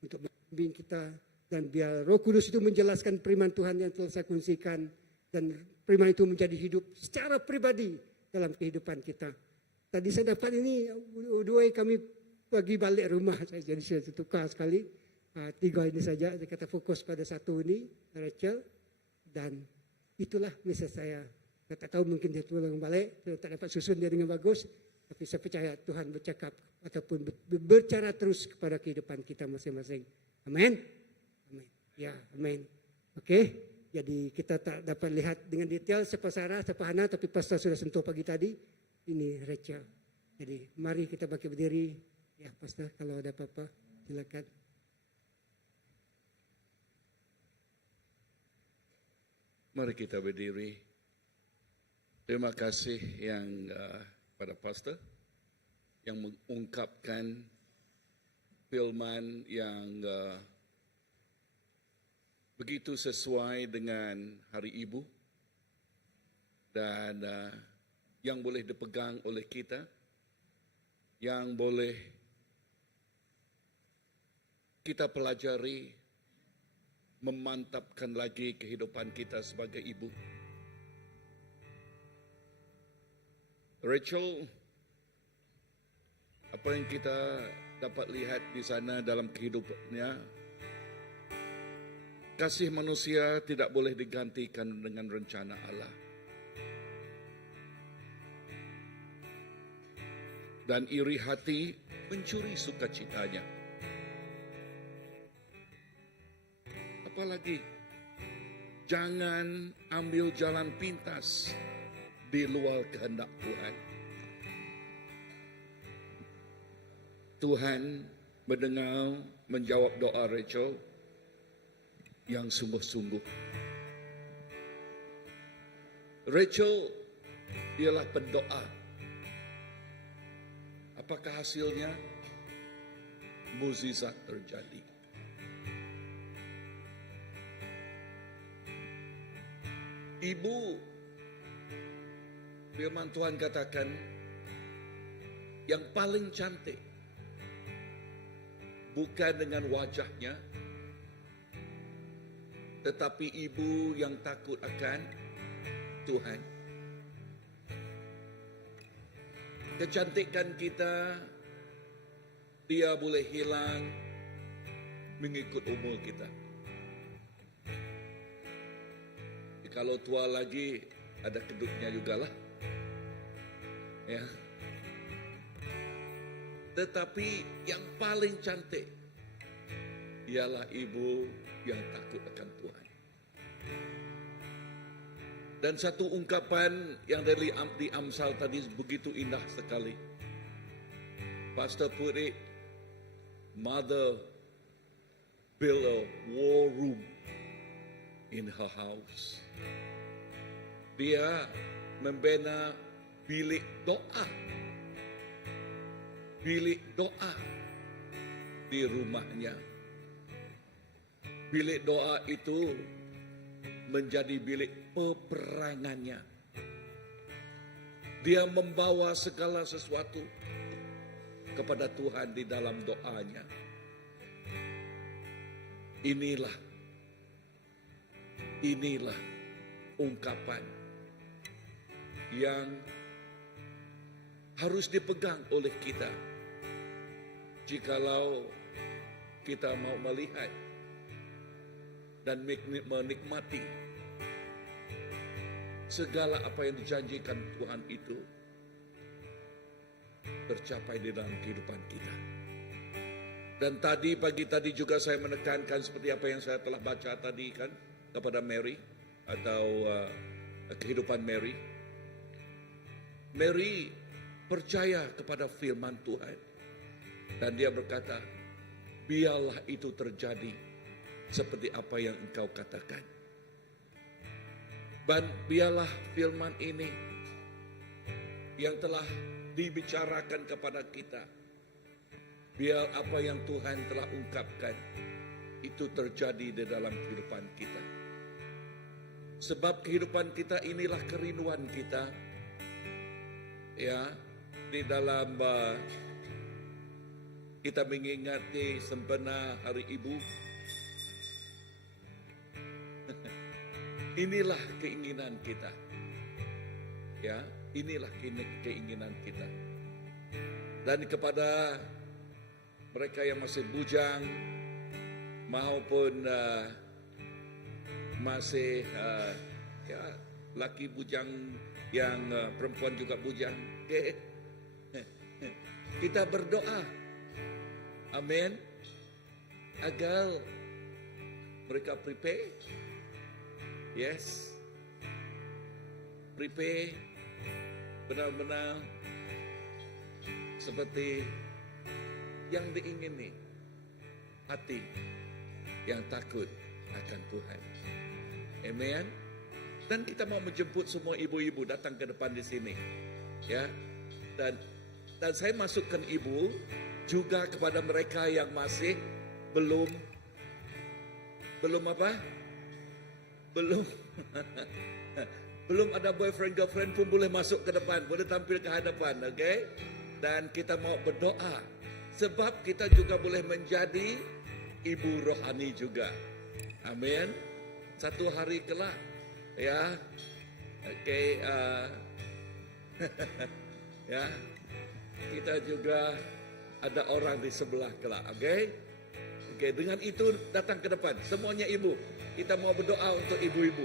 untuk membimbing kita. Dan biar Roh Kudus itu menjelaskan firman Tuhan yang telah saya kongsikan. Dan firman itu menjadi hidup secara pribadi dalam kehidupan kita. Tadi saya dapat ini, dua kami pergi balik rumah. Jadi saya tukar sekali. 3 ini saja, saya kata fokus pada 1 ini, Rachel. Dan itulah message saya. Saya tak tahu mungkin dia tulang balik, saya tak dapat susun dia dengan bagus. Tapi saya percaya Tuhan bercakap ataupun berbicara terus kepada kehidupan kita masing-masing. Amin. Amin. Ya, amin. Okey. Jadi kita tak dapat lihat dengan detail siapa Sarah, siapa Hana, tapi pastor sudah sentuh pagi tadi. Ini Rachel. Jadi mari kita bangkit berdiri. Ya, pastor kalau ada apa-apa silakan. Mari kita berdiri. Terima kasih yang pada pastor yang mengungkapkan firman yang begitu sesuai dengan Hari Ibu dan yang boleh dipegang oleh kita, yang boleh kita pelajari, memantapkan lagi kehidupan kita sebagai ibu. Rachel, apa yang kita dapat lihat di sana dalam kehidupannya, kasih manusia tidak boleh digantikan dengan rencana Allah. Dan iri hati mencuri sukacitanya. Apalagi, jangan ambil jalan pintas di luar kehendak Tuhan. Tuhan mendengar, menjawab doa Rachel yang sungguh-sungguh. Rachel ialah pendoa. Apakah hasilnya? Mukjizat terjadi. Ibu, firman Tuhan katakan, yang paling cantik bukan dengan wajahnya, tetapi ibu yang takut akan Tuhan. Kecantikan kita, dia boleh hilang mengikut umur kita. Kalau tua lagi, ada kedutnya jugalah. Ya. Tetapi yang paling cantik ialah ibu yang takut akan Tuhan. Dan satu ungkapan yang dari di Amsal tadi begitu indah sekali. Pastor put it, mother built a war room in her house. Dia membina bilik doa. Bilik doa di rumahnya. Bilik doa itu menjadi bilik peperangannya. Dia membawa segala sesuatu kepada Tuhan di dalam doanya. Inilah ungkapan yang harus dipegang oleh kita. Jikalau kita mau melihat dan menikmati segala apa yang dijanjikan Tuhan itu tercapai di dalam kehidupan kita. Dan pagi tadi juga saya menekankan seperti apa yang saya telah baca tadi kan kepada Mary atau kehidupan Mary. Mary percaya kepada firman Tuhan dan dia berkata, biarlah itu terjadi seperti apa yang engkau katakan. Dan biarlah firman ini yang telah dibicarakan kepada kita, biar apa yang Tuhan telah ungkapkan itu terjadi di dalam kehidupan kita. Sebab kehidupan kita inilah kerinduan kita. Ya, di dalam kita mengingati sempena Hari Ibu. Inilah keinginan kita. Ya, inilah keinginan kita. Dan kepada mereka yang masih bujang maupun masih ya laki bujang yang perempuan juga bujang, okay. Kita berdoa, amin, agar mereka prepare, yes, prepare benar-benar seperti yang diingini hati yang takut akan Tuhan. Amen. Dan kita mau menjemput semua ibu-ibu datang ke depan di sini. Ya. Dan saya masukkan ibu juga kepada mereka yang masih belum apa? Belum belum ada boyfriend girlfriend pun boleh masuk ke depan, boleh tampil ke hadapan, okay? Dan kita mau berdoa sebab kita juga boleh menjadi ibu rohani juga. Amin. Satu hari kelak, ya, okay, ya, kita juga ada orang di sebelah kelak, okay? Okay, dengan itu datang ke depan, semuanya ibu. Kita mau berdoa untuk ibu-ibu,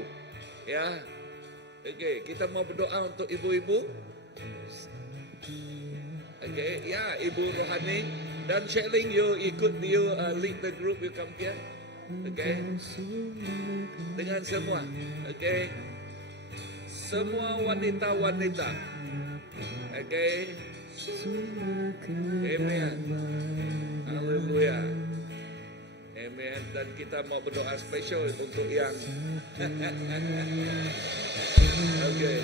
ya. Okay, kita mau berdoa untuk ibu-ibu. Okay, ya, ibu rohani. Dan Sheling, you lead the group, you come here. Okay, dengan semua, okay, semua wanita-wanita, okay, amen, haleluya, amen. Dan kita mau berdoa spesial untuk yang, okay,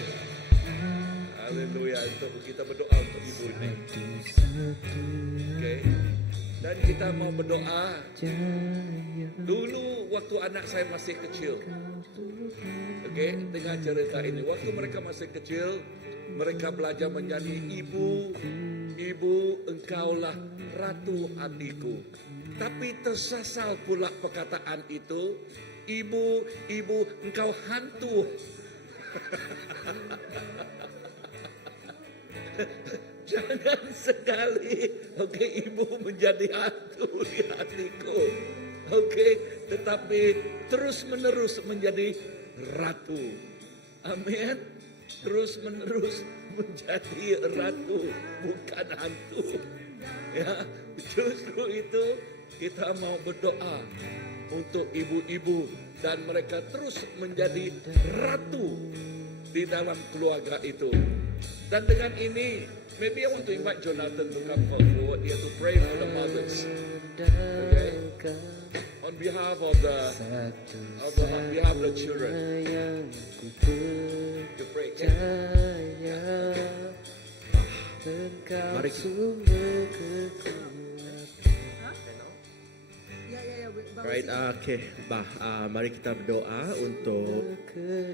haleluya, untuk kita berdoa untuk ibu ini, okay. Dan kita mau berdoa. Dulu waktu anak saya masih kecil, okay, dengan cerita ini, waktu mereka masih kecil, mereka belajar menjadi ibu, engkaulah ratu hatiku. Tapi tersasar pula perkataan itu, ibu, engkau hantu. Jangan sekali, ibu menjadi hantu di hatiku, tetapi terus menerus menjadi ratu, amin, terus menerus menjadi ratu, bukan hantu, ya. Justru itu kita mau berdoa untuk ibu-ibu dan mereka terus menjadi ratu di dalam keluarga itu. Dan dengan ini, maybe I want to invite Jonathan to come forward here to pray for the mothers. Okay? On behalf of the children. To pray. Okay? Mari kita, right, mari kita berdoa untuk,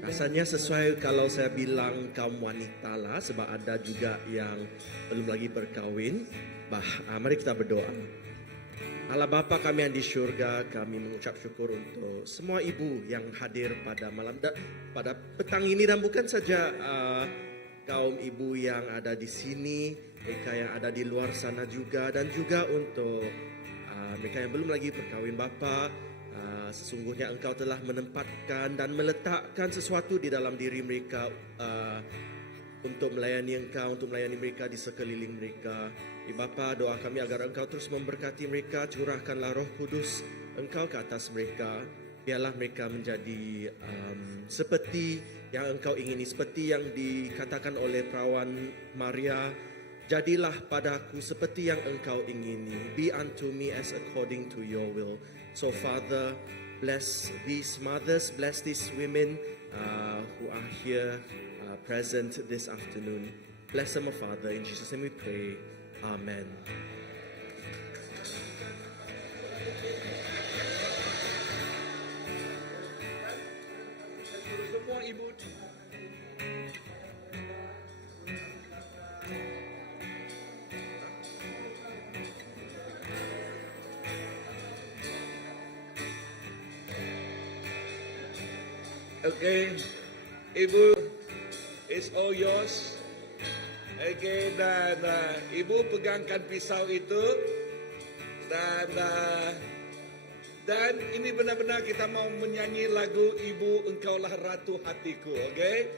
rasanya sesuai kalau saya bilang kaum wanita lah, sebab ada juga yang belum lagi berkahwin. Mari kita berdoa. Allah Bapa kami yang di syurga, kami mengucap syukur untuk semua ibu yang hadir pada pada petang ini, dan bukan saja kaum ibu yang ada di sini, mereka yang ada di luar sana juga, dan juga untuk mereka yang belum lagi berkahwin Bapa. Sesungguhnya Engkau telah menempatkan dan meletakkan sesuatu di dalam diri mereka untuk melayani Engkau, untuk melayani mereka di sekeliling mereka. Bapa, doa kami agar Engkau terus memberkati mereka, curahkanlah Roh Kudus Engkau ke atas mereka. Biarlah mereka menjadi seperti yang Engkau ingini, seperti yang dikatakan oleh perawan Maria, jadilah padaku seperti yang Engkau ingini. Be unto me as according to your will. So Father, bless these mothers, bless these women who are here present this afternoon. Bless them, O Father. In Jesus' name we pray. Amen. Semua ibu. Okay, ibu, it's all yours. Okay, dan ibu pegangkan pisau itu, dan ini benar-benar kita mau menyanyi lagu Ibu Engkaulah Ratu Hatiku, okay?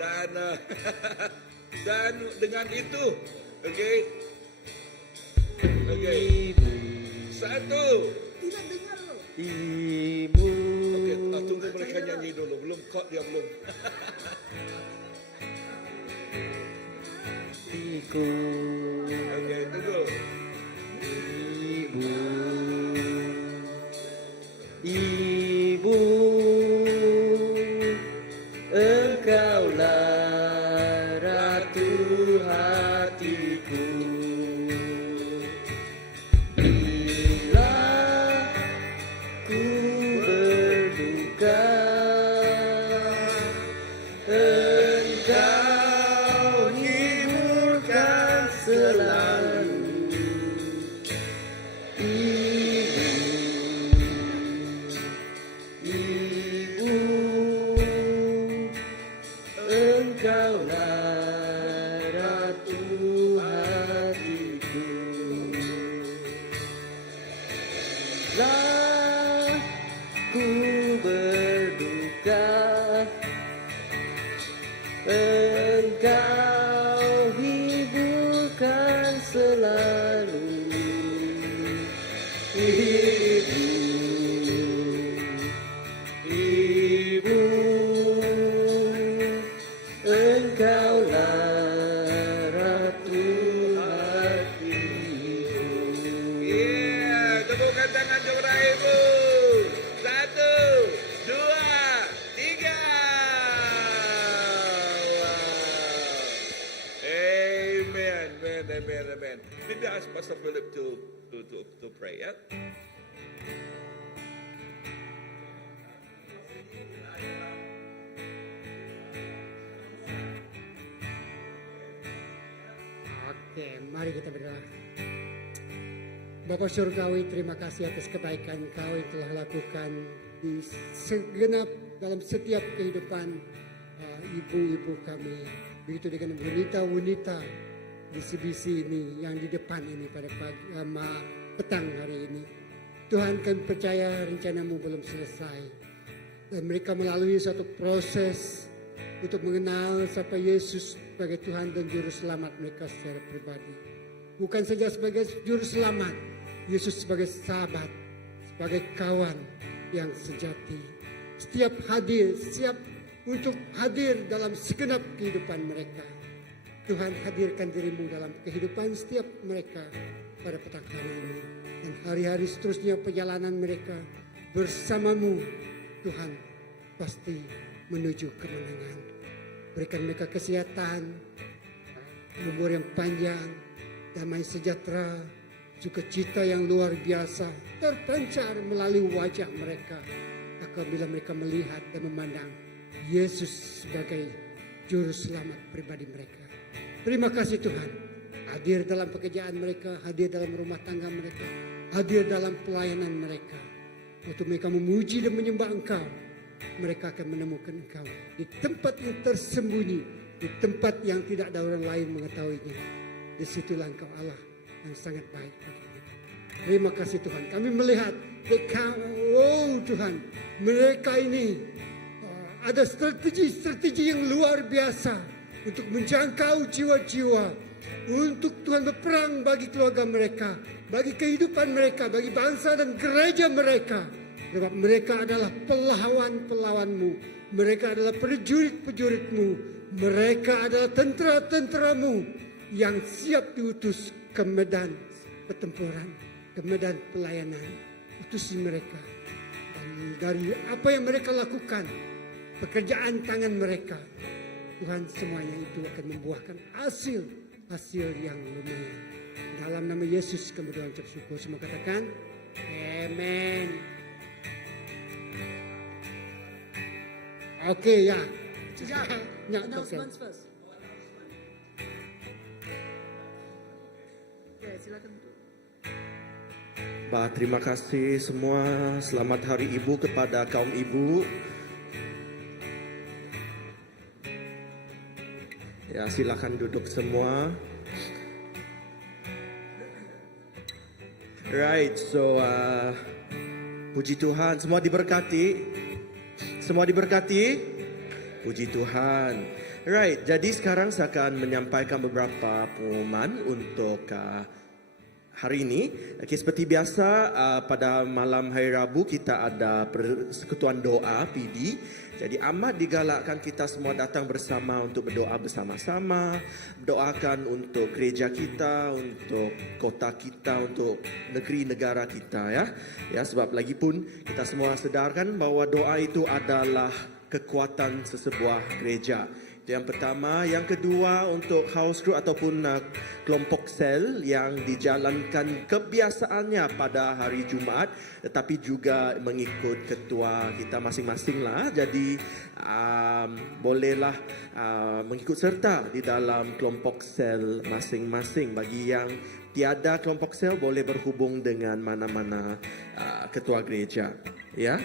Dan dan dengan itu, okay? Satu. Tidak dengar loh. Ibu. Okay, tunggu mereka nyanyi dulu, belum kok dia belum. Ibu. Okay, tunggu. Ibu. Ibu. Engkaulah ratu hatiku. Bila ku berduka, Engkau hiburkan selalu. Ibu, Engkaulah ratu hatiku. Lah ku berduka, Engkau hiburkan selalu. Ibu, Ibu, Engkaulah ratu hatiku. Yeah, tepukkan tangan Jora Ibu. 1, 2, 3. Wow. Amen, amen, amen, amen. Maybe ask Pastor Philip to pray, yeah? Oke, mari kita berdoa. Bapa Surgawi, terima kasih atas kebaikan Kau yang telah lakukan di segenap dalam setiap kehidupan ibu-ibu kami. Begitu dengan wanita-wanita di CBC ini yang di depan ini pada petang hari ini. Tuhan, kami percaya rencana-Mu belum selesai. Dan mereka melalui satu proses untuk mengenal siapa Yesus sebagai Tuhan dan Juru Selamat mereka secara pribadi. Bukan saja sebagai Juru Selamat, Yesus sebagai sahabat, sebagai kawan yang sejati. Siap untuk hadir dalam segenap kehidupan mereka. Tuhan, hadirkan diri-Mu dalam kehidupan setiap mereka pada petang hari ini. Dan hari-hari seterusnya perjalanan mereka bersama-Mu, Tuhan, pasti menuju kemenangan. Berikan mereka kesehatan, umur yang panjang, damai sejahtera, sukacita yang luar biasa terpancar melalui wajah mereka apabila mereka melihat dan memandang Yesus sebagai Juru Selamat pribadi mereka. Terima kasih Tuhan, hadir dalam pekerjaan mereka, hadir dalam rumah tangga mereka, hadir dalam pelayanan mereka. Waktu mereka memuji dan menyembah Engkau, mereka akan menemukan Engkau di tempat yang tersembunyi, di tempat yang tidak ada orang lain mengetahuinya. Disitulah Engkau Allah yang sangat baik bagi kita. Terima kasih Tuhan. Kami melihat Tuhan, mereka ini ada strategi yang luar biasa untuk menjangkau jiwa-jiwa, untuk Tuhan berperang bagi keluarga mereka, bagi kehidupan mereka, bagi bangsa dan gereja mereka. Sebab mereka adalah pelawan-pelawanmu, mereka adalah prajurit-prajuritmu, mereka adalah tentara-tentaramu yang siap diutus ke medan pertempuran, ke medan pelayanan. Utusi mereka. Dan dari apa yang mereka lakukan, pekerjaan tangan mereka, Tuhan, semuanya itu akan membuahkan hasil yang lumayan. Dalam nama Yesus kami berdoa ucap syukur. Semua katakan amen. Oke ya. Announcements first. Oke, silakan. Terima kasih semua. Selamat Hari Ibu kepada kaum ibu. Ya, silakan duduk semua. Right, so puji Tuhan, semua diberkati. Semua diberkati. Puji Tuhan. Right, jadi sekarang saya akan menyampaikan beberapa pengumuman untuk hari ini. Okay, seperti biasa pada malam hari Rabu kita ada persekutuan doa PD. Jadi amat digalakkan kita semua datang bersama untuk berdoa bersama-sama. Doakan untuk gereja kita, untuk kota kita, untuk negeri negara kita ya. Ya, sebab lagi pun kita semua sedarkan bahawa doa itu adalah kekuatan sesebuah gereja. Itu yang pertama. Yang kedua, untuk house group ataupun kelompok sel yang dijalankan kebiasaannya pada hari Jumaat, tetapi juga mengikut ketua kita masing-masing lah. Jadi bolehlah mengikut serta di dalam kelompok sel masing-masing. Bagi yang tiada kelompok sel, boleh berhubung dengan mana-mana ketua gereja. Ya,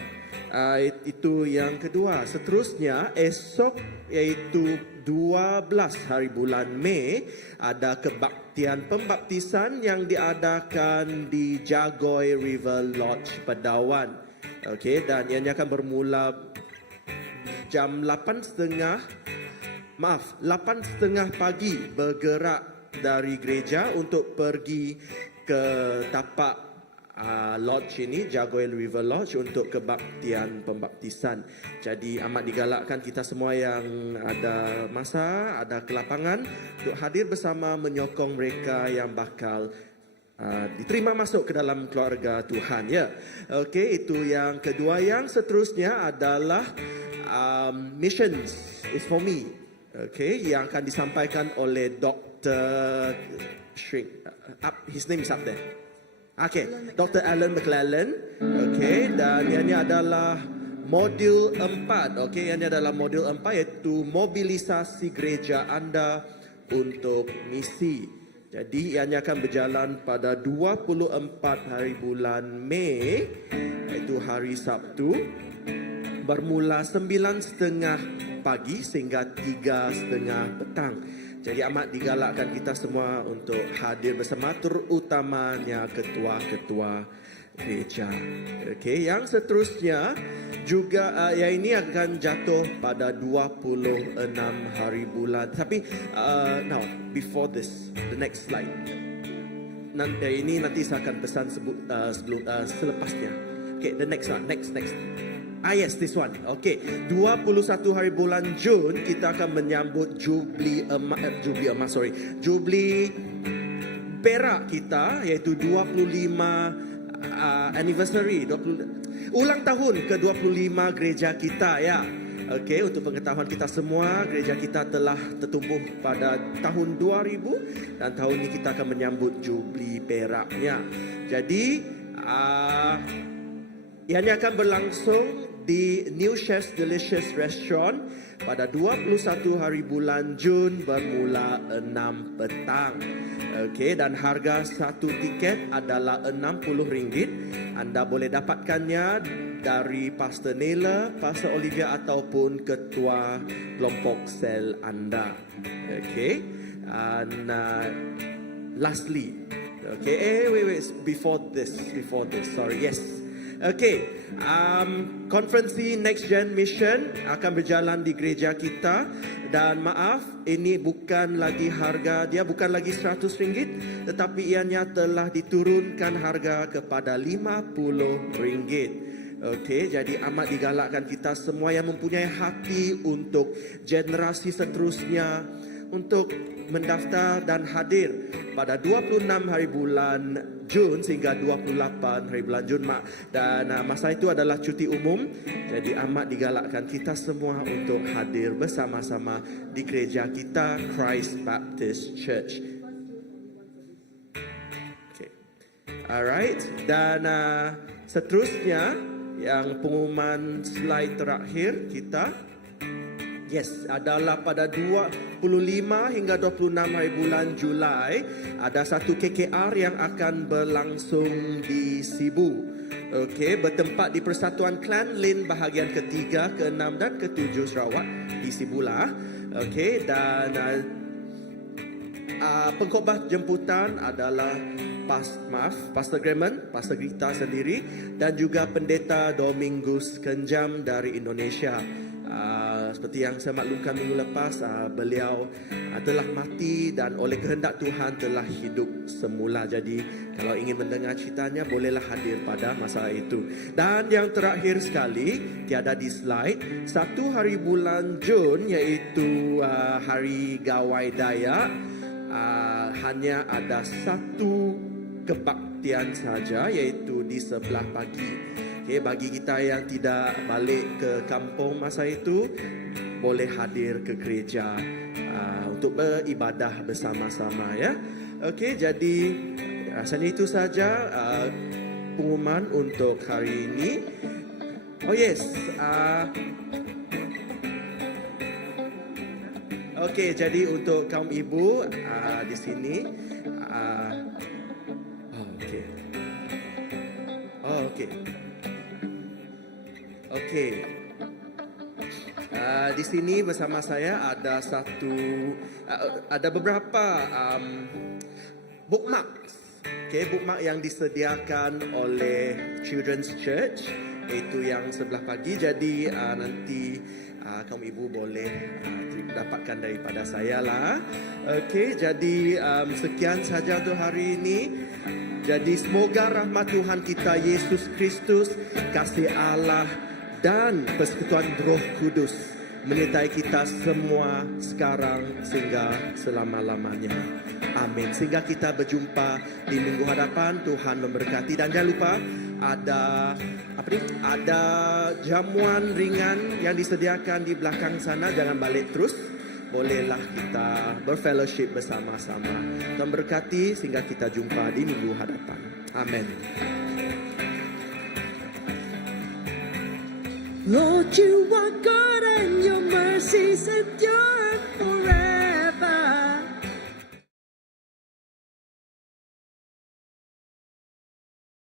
itu yang kedua. Seterusnya esok, iaitu 12 hari bulan Mei, ada kebaktian pembaptisan yang diadakan di Jagoy River Lodge, Pedawan. Okey, dan ianya akan bermula jam 8.30 pagi, bergerak dari gereja untuk pergi ke tapak lodge ini, Jagoy River Lodge, untuk kebaktian pembaptisan. Jadi amat digalakkan kita semua yang ada masa, ada kelapangan untuk hadir bersama menyokong mereka yang bakal diterima masuk ke dalam keluarga Tuhan ya. Okey, itu yang kedua. Yang seterusnya adalah Missions is for me. Okey, yang akan disampaikan oleh Dr. Shrink. His name is up there. Okay, Dr. Alan McClellan. Okay, dan ini adalah modul 4. Okay, ini adalah modul 4, iaitu mobilisasi gereja anda untuk misi. Jadi ianya akan berjalan pada 24 hari bulan Mei, iaitu hari Sabtu, bermula 9.30 pagi sehingga 3.30 petang. Jadi amat digalakkan kita semua untuk hadir bersama, terutamanya ketua-ketua gereja. Okey, yang seterusnya juga yang ini akan jatuh pada 26 hari bulan. Tapi now before this, the next slide. Ini nanti saya akan pesan selepasnya. Okay, the next one, next. Yes, this one. Okay, 21 hari bulan Jun kita akan menyambut Jubli perak kita, iaitu 25 anniversary, ulang tahun ke-25 gereja kita ya. Okey, untuk pengetahuan kita semua, gereja kita telah tertumbuh pada tahun 2000 dan tahun ini kita akan menyambut Jubli peraknya. Jadi ianya akan berlangsung di New Chef's Delicious Restaurant pada 21 hari bulan Jun bermula 6 petang. Okey, dan harga satu tiket adalah RM60. Anda boleh dapatkannya dari Pastor Nela, Pastor Olivia ataupun ketua kelompok sel anda. Okey. And lastly, okay, wait, before this, sorry, yes. Okay, konferensi Next Gen Mission akan berjalan di gereja kita. Dan maaf, ini bukan lagi harga, dia bukan lagi RM100, tetapi ianya telah diturunkan harga kepada RM50. Okey, jadi amat digalakkan kita semua yang mempunyai hati untuk generasi seterusnya untuk mendaftar dan hadir pada 26 hari bulan Jun sehingga 28 hari bulan Jun, dan masa itu adalah cuti umum. Jadi amat digalakkan kita semua untuk hadir bersama-sama di gereja kita, Christ Baptist Church. Okay. Alright, dan seterusnya yang pengumuman slide terakhir kita, yes, adalah pada 25 hingga 26 hari bulan Julai ada satu KKR yang akan berlangsung di Sibu. Okey, bertempat di Persatuan Klan Lin bahagian ketiga, ke-6 dan ke-7 Sarawak di Sibulah. Okey, dan pengkhotbah jemputan adalah Pastor Graham, Pastor Grita sendiri dan juga Pendeta Domingus Kenjam dari Indonesia. Seperti yang saya maklumkan minggu lepas, beliau telah mati dan oleh kehendak Tuhan telah hidup semula. Jadi kalau ingin mendengar ceritanya, bolehlah hadir pada masa itu. Dan yang terakhir sekali, tiada di slide, satu hari bulan Jun iaitu hari Gawai Dayak, hanya ada satu kebaktian saja iaitu di sebelah pagi. Okay, bagi kita yang tidak balik ke kampung masa itu, boleh hadir ke gereja untuk beribadah bersama-sama ya. Okey, jadi rasanya itu saja pengumuman untuk hari ini. Oh yes, okey, jadi untuk kaum ibu di sini, okey. Okey. Di sini bersama saya ada ada beberapa bookmark. Okey, bookmark yang disediakan oleh Children's Church, iaitu yang sebelah pagi. Jadi nanti kaum ibu boleh dapatkan daripada saya lah. Okey, jadi sekian saja untuk hari ini. Jadi semoga rahmat Tuhan kita Yesus Kristus, kasih Allah dan persekutuan Roh Kudus menyertai kita semua sekarang sehingga selama-lamanya. Amin. Sehingga kita berjumpa di minggu hadapan. Tuhan memberkati. Dan jangan lupa ada jamuan ringan yang disediakan di belakang sana. Jangan balik terus. Bolehlah kita berfellowship bersama-sama. Tuhan berkati sehingga kita jumpa di minggu hadapan. Amin. Lord, you are good and your mercies endure.